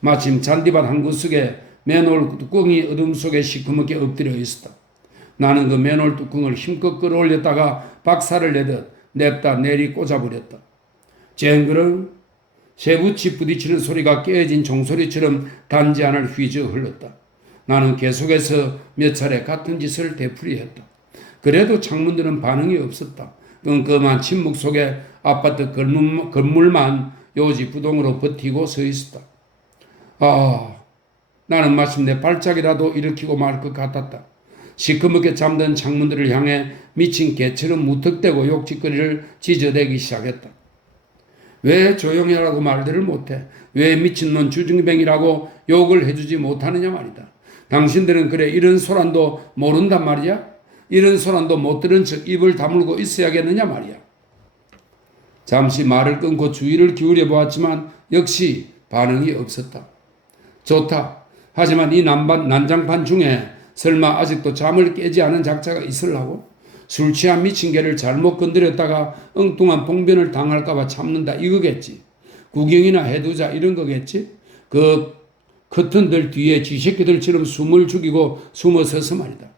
마침 잔디밭 한 구석에 맨홀 뚜껑이 어둠 속에 시커멓게 엎드려 있었다. 나는 그 맨홀 뚜껑을 힘껏 끌어올렸다가 박살을 내듯 냅다 내리 꽂아버렸다. 쨍그렁 쇠붙이 부딪히는 소리가 깨어진 종소리처럼 단지 안을 휘저 흘렀다. 나는 계속해서 몇 차례 같은 짓을 되풀이했다. 그래도 창문들은 반응이 없었다. 끔끔한 침묵 속에 아파트 건물만 요지부동으로 버티고 서 있었다. 나는 마침내 발작이라도 일으키고 말 것 같았다. 시커멓게 잠든 창문들을 향해 미친 개처럼 무턱대고 욕짓거리를 짖어대기 시작했다. 왜 조용히 하라고 말들을 못해? 왜 미친놈 주중뱅이라고 욕을 해주지 못하느냐 말이다. 당신들은 그래 이런 소란도 모른단 말이야? 이런 소란도 못 들은 척 입을 다물고 있어야겠느냐 말이야. 잠시 말을 끊고 주의를 기울여 보았지만 역시 반응이 없었다. 좋다. 하지만 이 난장판 중에 설마 아직도 잠을 깨지 않은 작자가 있으려고? 술 취한 미친 개를 잘못 건드렸다가 엉뚱한 봉변을 당할까봐 참는다 이거겠지. 구경이나 해두자 이런 거겠지. 그 커튼들 뒤에 쥐새끼들처럼 숨을 죽이고 숨어서서 말이다.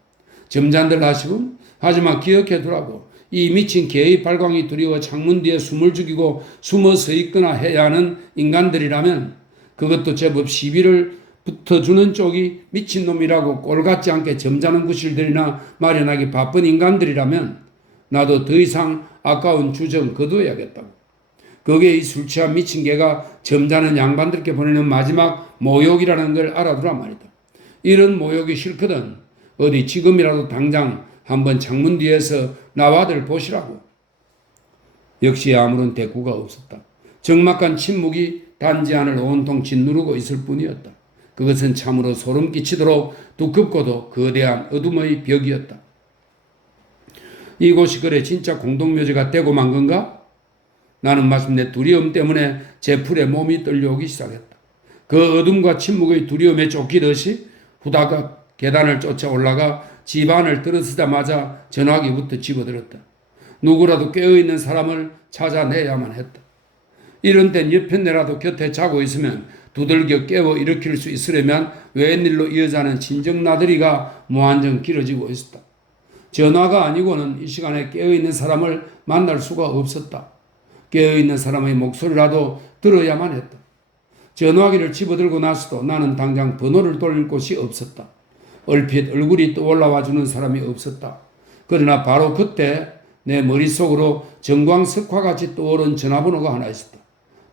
점잖들 하시군. 하지만 기억해두라고. 이 미친 개의 발광이 두려워 창문 뒤에 숨을 죽이고 숨어 서 있거나 해야 하는 인간들이라면, 그것도 제법 시비를 붙어주는 쪽이 미친놈이라고 꼴 같지 않게 점잖은 구실들이나 마련하기 바쁜 인간들이라면 나도 더 이상 아까운 주정 거둬야겠다고. 그게 이 술 취한 미친 개가 점잖은 양반들께 보내는 마지막 모욕이라는 걸 알아두란 말이다. 이런 모욕이 싫거든 어디 지금이라도 당장 한번 창문 뒤에서 나와들 보시라고. 역시 아무런 대꾸가 없었다. 적막한 침묵이 단지 안을 온통 짓누르고 있을 뿐이었다. 그것은 참으로 소름 끼치도록 두껍고도 거대한 어둠의 벽이었다. 이곳이 그래 진짜 공동묘지가 되고 만 건가? 나는 마침내 두려움 때문에 제 풀에 몸이 떨려오기 시작했다. 그 어둠과 침묵의 두려움에 쫓기듯이 후다닥 계단을 쫓아 올라가 집 안을 들어서자마자 전화기부터 집어들었다. 누구라도 깨어있는 사람을 찾아내야만 했다. 이런 땐 옆편내라도 곁에 자고 있으면 두들겨 깨워 일으킬 수 있으려면 웬일로 이 여자는 친정 나들이가 무한정 길어지고 있었다. 전화가 아니고는 이 시간에 깨어있는 사람을 만날 수가 없었다. 깨어있는 사람의 목소리라도 들어야만 했다. 전화기를 집어들고 나서도 나는 당장 번호를 돌릴 곳이 없었다. 얼핏 얼굴이 떠올라와 주는 사람이 없었다. 그러나 바로 그때 내 머릿속으로 정광석화같이 떠오른 전화번호가 하나 있었다.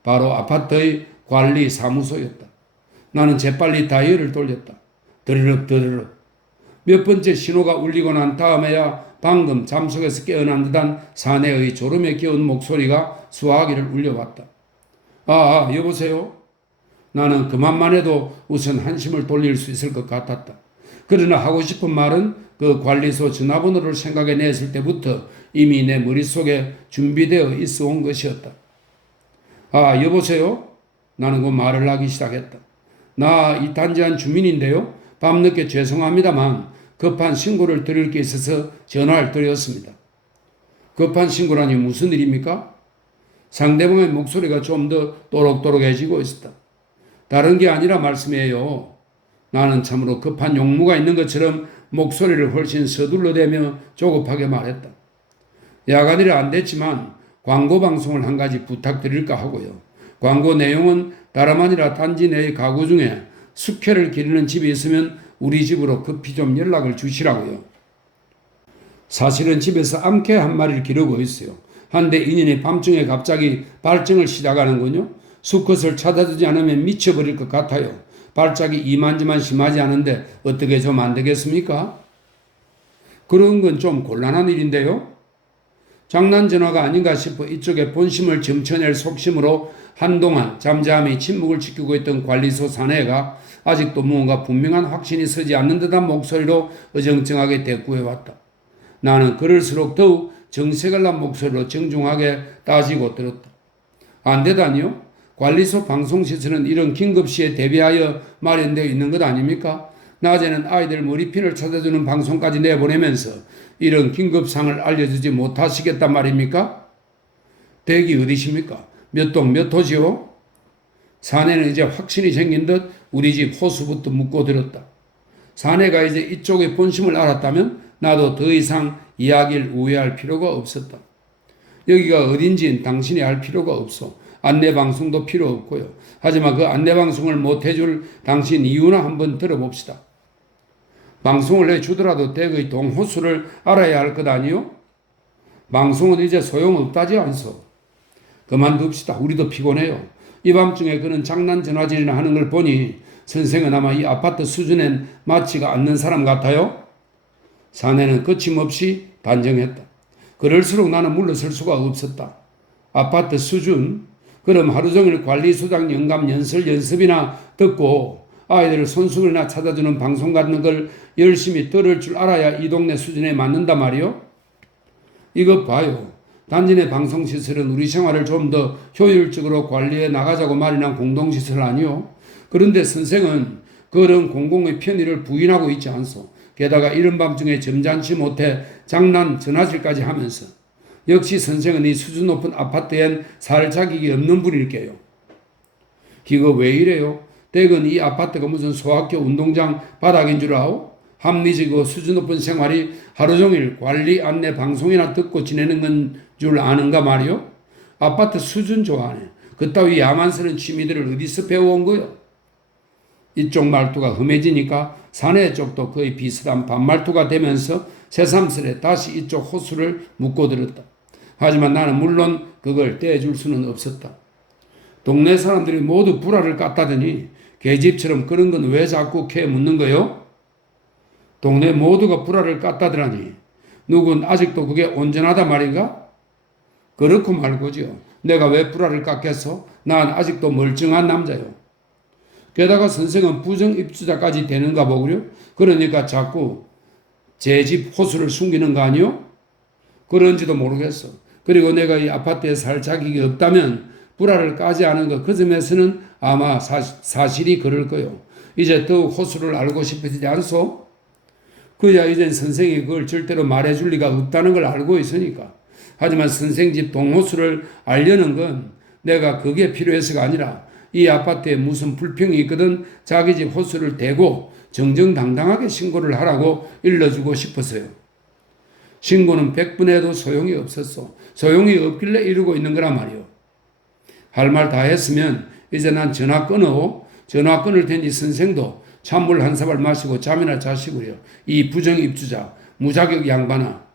바로 아파트의 관리 사무소였다. 나는 재빨리 다이얼을 돌렸다. 드르륵 드르륵. 몇 번째 신호가 울리고 난 다음에야 방금 잠속에서 깨어난 듯한 사내의 졸음에 끼운 목소리가 수화기를 울려왔다. 여보세요? 나는 그만만 해도 우선 한심을 돌릴 수 있을 것 같았다. 그러나 하고 싶은 말은 그 관리소 전화번호를 생각해냈을 때부터 이미 내 머릿속에 준비되어 있어 온 것이었다. 여보세요? 나는 그 말을 하기 시작했다. 나 이 단지 한 주민인데요. 밤늦게 죄송합니다만 급한 신고를 드릴 게 있어서 전화를 드렸습니다. 급한 신고라니 무슨 일입니까? 상대방의 목소리가 좀 더 또록또록해지고 있었다. 다른 게 아니라 말씀이에요. 나는 참으로 급한 용무가 있는 것처럼 목소리를 훨씬 서둘러대며 조급하게 말했다. 야간이라 안 됐지만 광고 방송을 한 가지 부탁드릴까 하고요. 광고 내용은 다름 아니라 단지 내의 가구 중에 숙회를 기르는 집이 있으면 우리 집으로 급히 좀 연락을 주시라고요. 사실은 집에서 암캐 한 마리를 기르고 있어요. 한데 인연이 밤중에 갑자기 발정을 시작하는군요. 수컷을 찾아주지 않으면 미쳐버릴 것 같아요. 발작이 이만저만 심하지 않은데 어떻게 좀 안 되겠습니까? 그런 건 좀 곤란한 일인데요. 장난 전화가 아닌가 싶어 이쪽에 본심을 점쳐낼 속심으로 한동안 잠잠히 침묵을 지키고 있던 관리소 사내가 아직도 무언가 분명한 확신이 서지 않는 듯한 목소리로 어정쩡하게 대꾸해왔다. 나는 그럴수록 더욱 정색을 난 목소리로 정중하게 따지고 들었다. 안 되다니요? 관리소 방송시설은 이런 긴급시에 대비하여 마련되어 있는 것 아닙니까? 낮에는 아이들 머리핀을 찾아주는 방송까지 내보내면서 이런 긴급상을 알려주지 못하시겠단 말입니까? 댁이 어디십니까? 몇 동 몇 호지요? 사내는 이제 확신이 생긴 듯 우리 집 호수부터 묻고 들었다. 사내가 이제 이쪽의 본심을 알았다면 나도 더 이상 이야기를 우회할 필요가 없었다. 여기가 어딘지는 당신이 알 필요가 없어. 안내방송도 필요 없고요. 하지만 그 안내방송을 못해줄 당신 이유나 한번 들어봅시다. 방송을 해주더라도 댁의 동호수를 알아야 할 것 아니요? 방송은 이제 소용없다지 않소. 그만둡시다. 우리도 피곤해요. 이 밤중에 그는 장난 전화질이나 하는 걸 보니 선생은 아마 이 아파트 수준엔 맞지가 않는 사람 같아요. 사내는 거침없이 단정했다. 그럴수록 나는 물러설 수가 없었다. 아파트 수준? 그럼 하루 종일 관리소장 영감 연습이나 듣고 아이들을 손수건이나 찾아주는 방송 같은 걸 열심히 들을 줄 알아야 이 동네 수준에 맞는다 말이요? 이것 봐요. 단지 내 방송시설은 우리 생활을 좀 더 효율적으로 관리해 나가자고 마련한 공동시설 아니요? 그런데 선생은 그런 공공의 편의를 부인하고 있지 않소. 게다가 이른 밤중에 점잖지 못해 장난 전화질까지 하면서 역시 선생은 이 수준 높은 아파트엔 살 자격이 없는 분일게요. 기거 왜 이래요? 댁은 이 아파트가 무슨 소학교 운동장 바닥인 줄 아오? 합리적이고 수준 높은 생활이 하루 종일 관리 안내 방송이나 듣고 지내는 건 줄 아는가 말이요? 아파트 수준 좋아하네. 그따위 야만스러운 취미들을 어디서 배워온 거요? 이쪽 말투가 험해지니까 사내 쪽도 거의 비슷한 반말투가 되면서 새삼스레 다시 이쪽 호수를 묻고 들었다. 하지만 나는 물론 그걸 떼줄 수는 없었다. 동네 사람들이 모두 불화를 깠다더니 계집처럼 그런 건 왜 자꾸 캐 묻는 거요? 동네 모두가 불화를 깠다더라니 누군 아직도 그게 온전하다 말인가? 그렇고 말고지요. 내가 왜 불화를 깎겠소? 난 아직도 멀쩡한 남자요. 게다가 선생은 부정입주자까지 되는가 보구려? 그러니까 자꾸 제 집 호수를 숨기는 거 아니요? 그런지도 모르겠어. 그리고 내가 이 아파트에 살 자격이 없다면 불화를 까지 않은 것 그 점에서는 아마 사실이 그럴 거요. 이제 더욱 호수를 알고 싶어지지 않소? 그야 이젠 선생이 그걸 절대로 말해줄 리가 없다는 걸 알고 있으니까. 하지만 선생 집 동호수를 알려는 건 내가 그게 필요해서가 아니라 이 아파트에 무슨 불평이 있거든 자기 집 호수를 대고 정정당당하게 신고를 하라고 일러주고 싶어서요. 신고는 100번 해도 소용이 없었어. 소용이 없길래 이러고 있는 거란 말이요. 할 말 다 했으면 이제 난 전화 끊어. 전화 끊을 테니 선생도 찬물 한 사발 마시고 잠이나 자시구려. 이 부정입주자 무자격 양반아.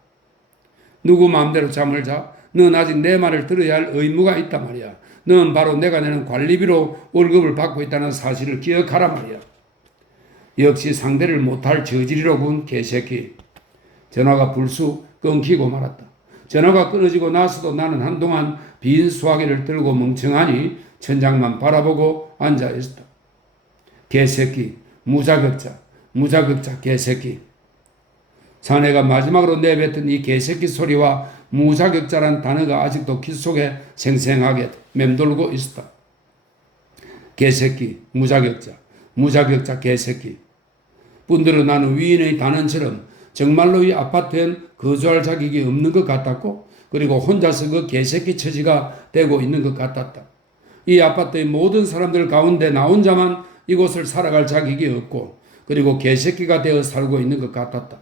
누구 마음대로 잠을 자? 넌 아직 내 말을 들어야 할 의무가 있단 말이야. 넌 바로 내가 내는 관리비로 월급을 받고 있다는 사실을 기억하라 말이야. 역시 상대를 못할 저지리로군 개새끼. 전화가 불쑥 끊기고 말았다. 전화가 끊어지고 나서도 나는 한동안 빈 수화기를 들고 멍청하니 천장만 바라보고 앉아있었다. 개새끼, 무자격자 개새끼. 사내가 마지막으로 내뱉은 이 개새끼 소리와 무자격자란 단어가 아직도 귀 속에 생생하게 맴돌고 있었다. 개새끼, 무자격자 개새끼. 뿐더러 나는 위인의 단언처럼 정말로 이 아파트엔 거주할 자격이 없는 것 같았고 그리고 혼자서 그 개새끼 처지가 되고 있는 것 같았다. 이 아파트의 모든 사람들 가운데 나 혼자만 이곳을 살아갈 자격이 없고 그리고 개새끼가 되어 살고 있는 것 같았다.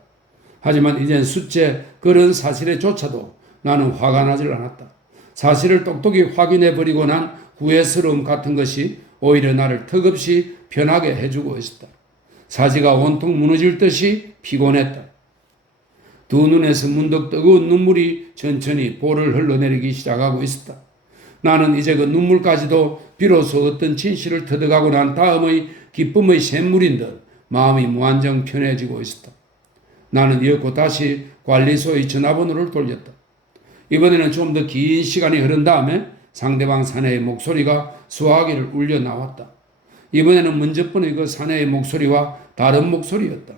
하지만 이젠 숫째 그런 사실에조차도 나는 화가 나질 않았다. 사실을 똑똑히 확인해버리고 난 후회스러움 같은 것이 오히려 나를 턱없이 편하게 해주고 있었다. 사지가 온통 무너질 듯이 피곤했다. 두 눈에서 문득 뜨거운 눈물이 천천히 볼을 흘러내리기 시작하고 있었다. 나는 이제 그 눈물까지도 비로소 어떤 진실을 터득하고 난 다음의 기쁨의 샘물인 듯 마음이 무한정 편해지고 있었다. 나는 이었고 다시 관리소의 전화번호를 돌렸다. 이번에는 좀 더 긴 시간이 흐른 다음에 상대방 사내의 목소리가 수화기를 울려 나왔다. 이번에는 먼저 번의 그 사내의 목소리와 다른 목소리였다.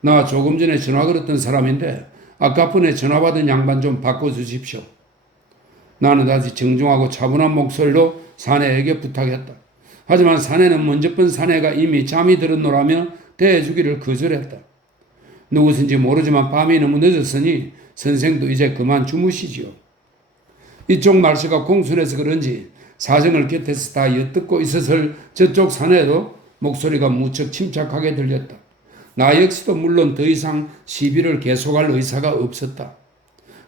나 조금 전에 전화 걸었던 사람인데 아까 번에 전화 받은 양반 좀 바꿔주십시오. 나는 다시 정중하고 차분한 목소리로 사내에게 부탁했다. 하지만 사내는 먼저 번 사내가 이미 잠이 들었노라며 대해주기를 거절했다. 누구신지 모르지만 밤이 너무 늦었으니 선생도 이제 그만 주무시지요. 이쪽 말씨가 공손해서 그런지 사정을 곁에서 다 엿듣고 있었을 저쪽 사내도 목소리가 무척 침착하게 들렸다. 나 역시도 물론 더 이상 시비를 계속할 의사가 없었다.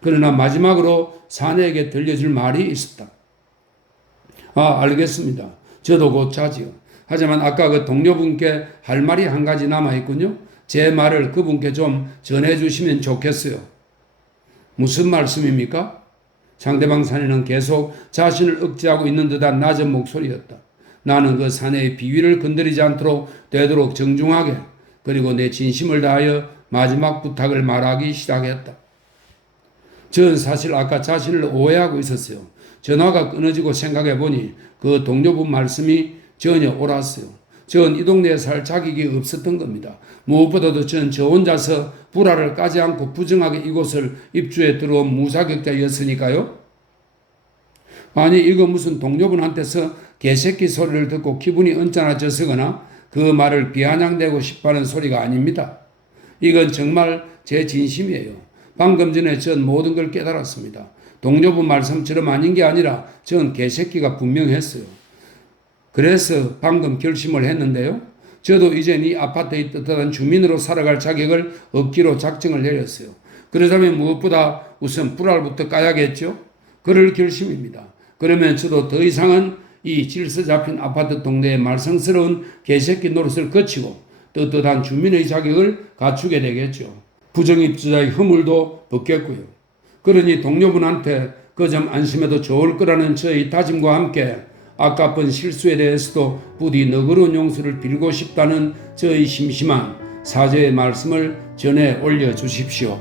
그러나 마지막으로 사내에게 들려줄 말이 있었다. 알겠습니다. 저도 곧 자지요. 하지만 아까 그 동료분께 할 말이 한 가지 남아있군요. 제 말을 그분께 좀 전해주시면 좋겠어요. 무슨 말씀입니까? 상대방 사내는 계속 자신을 억제하고 있는 듯한 낮은 목소리였다. 나는 그 사내의 비위를 건드리지 않도록 되도록 정중하게 그리고 내 진심을 다하여 마지막 부탁을 말하기 시작했다. 전 사실 아까 자신을 오해하고 있었어요. 전화가 끊어지고 생각해보니 그 동료분 말씀이 전혀 옳았어요. 전 이 동네에 살 자격이 없었던 겁니다. 무엇보다도 전 저 혼자서 불화를 까지 않고 부정하게 이곳을 입주해 들어온 무자격자였으니까요. 아니 이거 무슨 동료분한테서 개새끼 소리를 듣고 기분이 언짢아져서거나 그 말을 비아냥대고 싶어하는 소리가 아닙니다. 이건 정말 제 진심이에요. 방금 전에 전 모든 걸 깨달았습니다. 동료분 말씀처럼 아닌 게 아니라 전 개새끼가 분명했어요. 그래서 방금 결심을 했는데요. 저도 이젠 이 아파트의 떳떳한 주민으로 살아갈 자격을 얻기로 작정을 내렸어요. 그러자면 무엇보다 우선 불알부터 까야겠죠? 그럴 결심입니다. 그러면 저도 더 이상은 이 질서 잡힌 아파트 동네의 말썽스러운 개새끼 노릇을 거치고 떳떳한 주민의 자격을 갖추게 되겠죠. 부정입주자의 허물도 벗겠고요. 그러니 동료분한테 그 점 안심해도 좋을 거라는 저의 다짐과 함께 아까쁜 실수에 대해서도 부디 너그러운 용서를 빌고 싶다는 저의 심심한 사죄의 말씀을 전해 올려주십시오.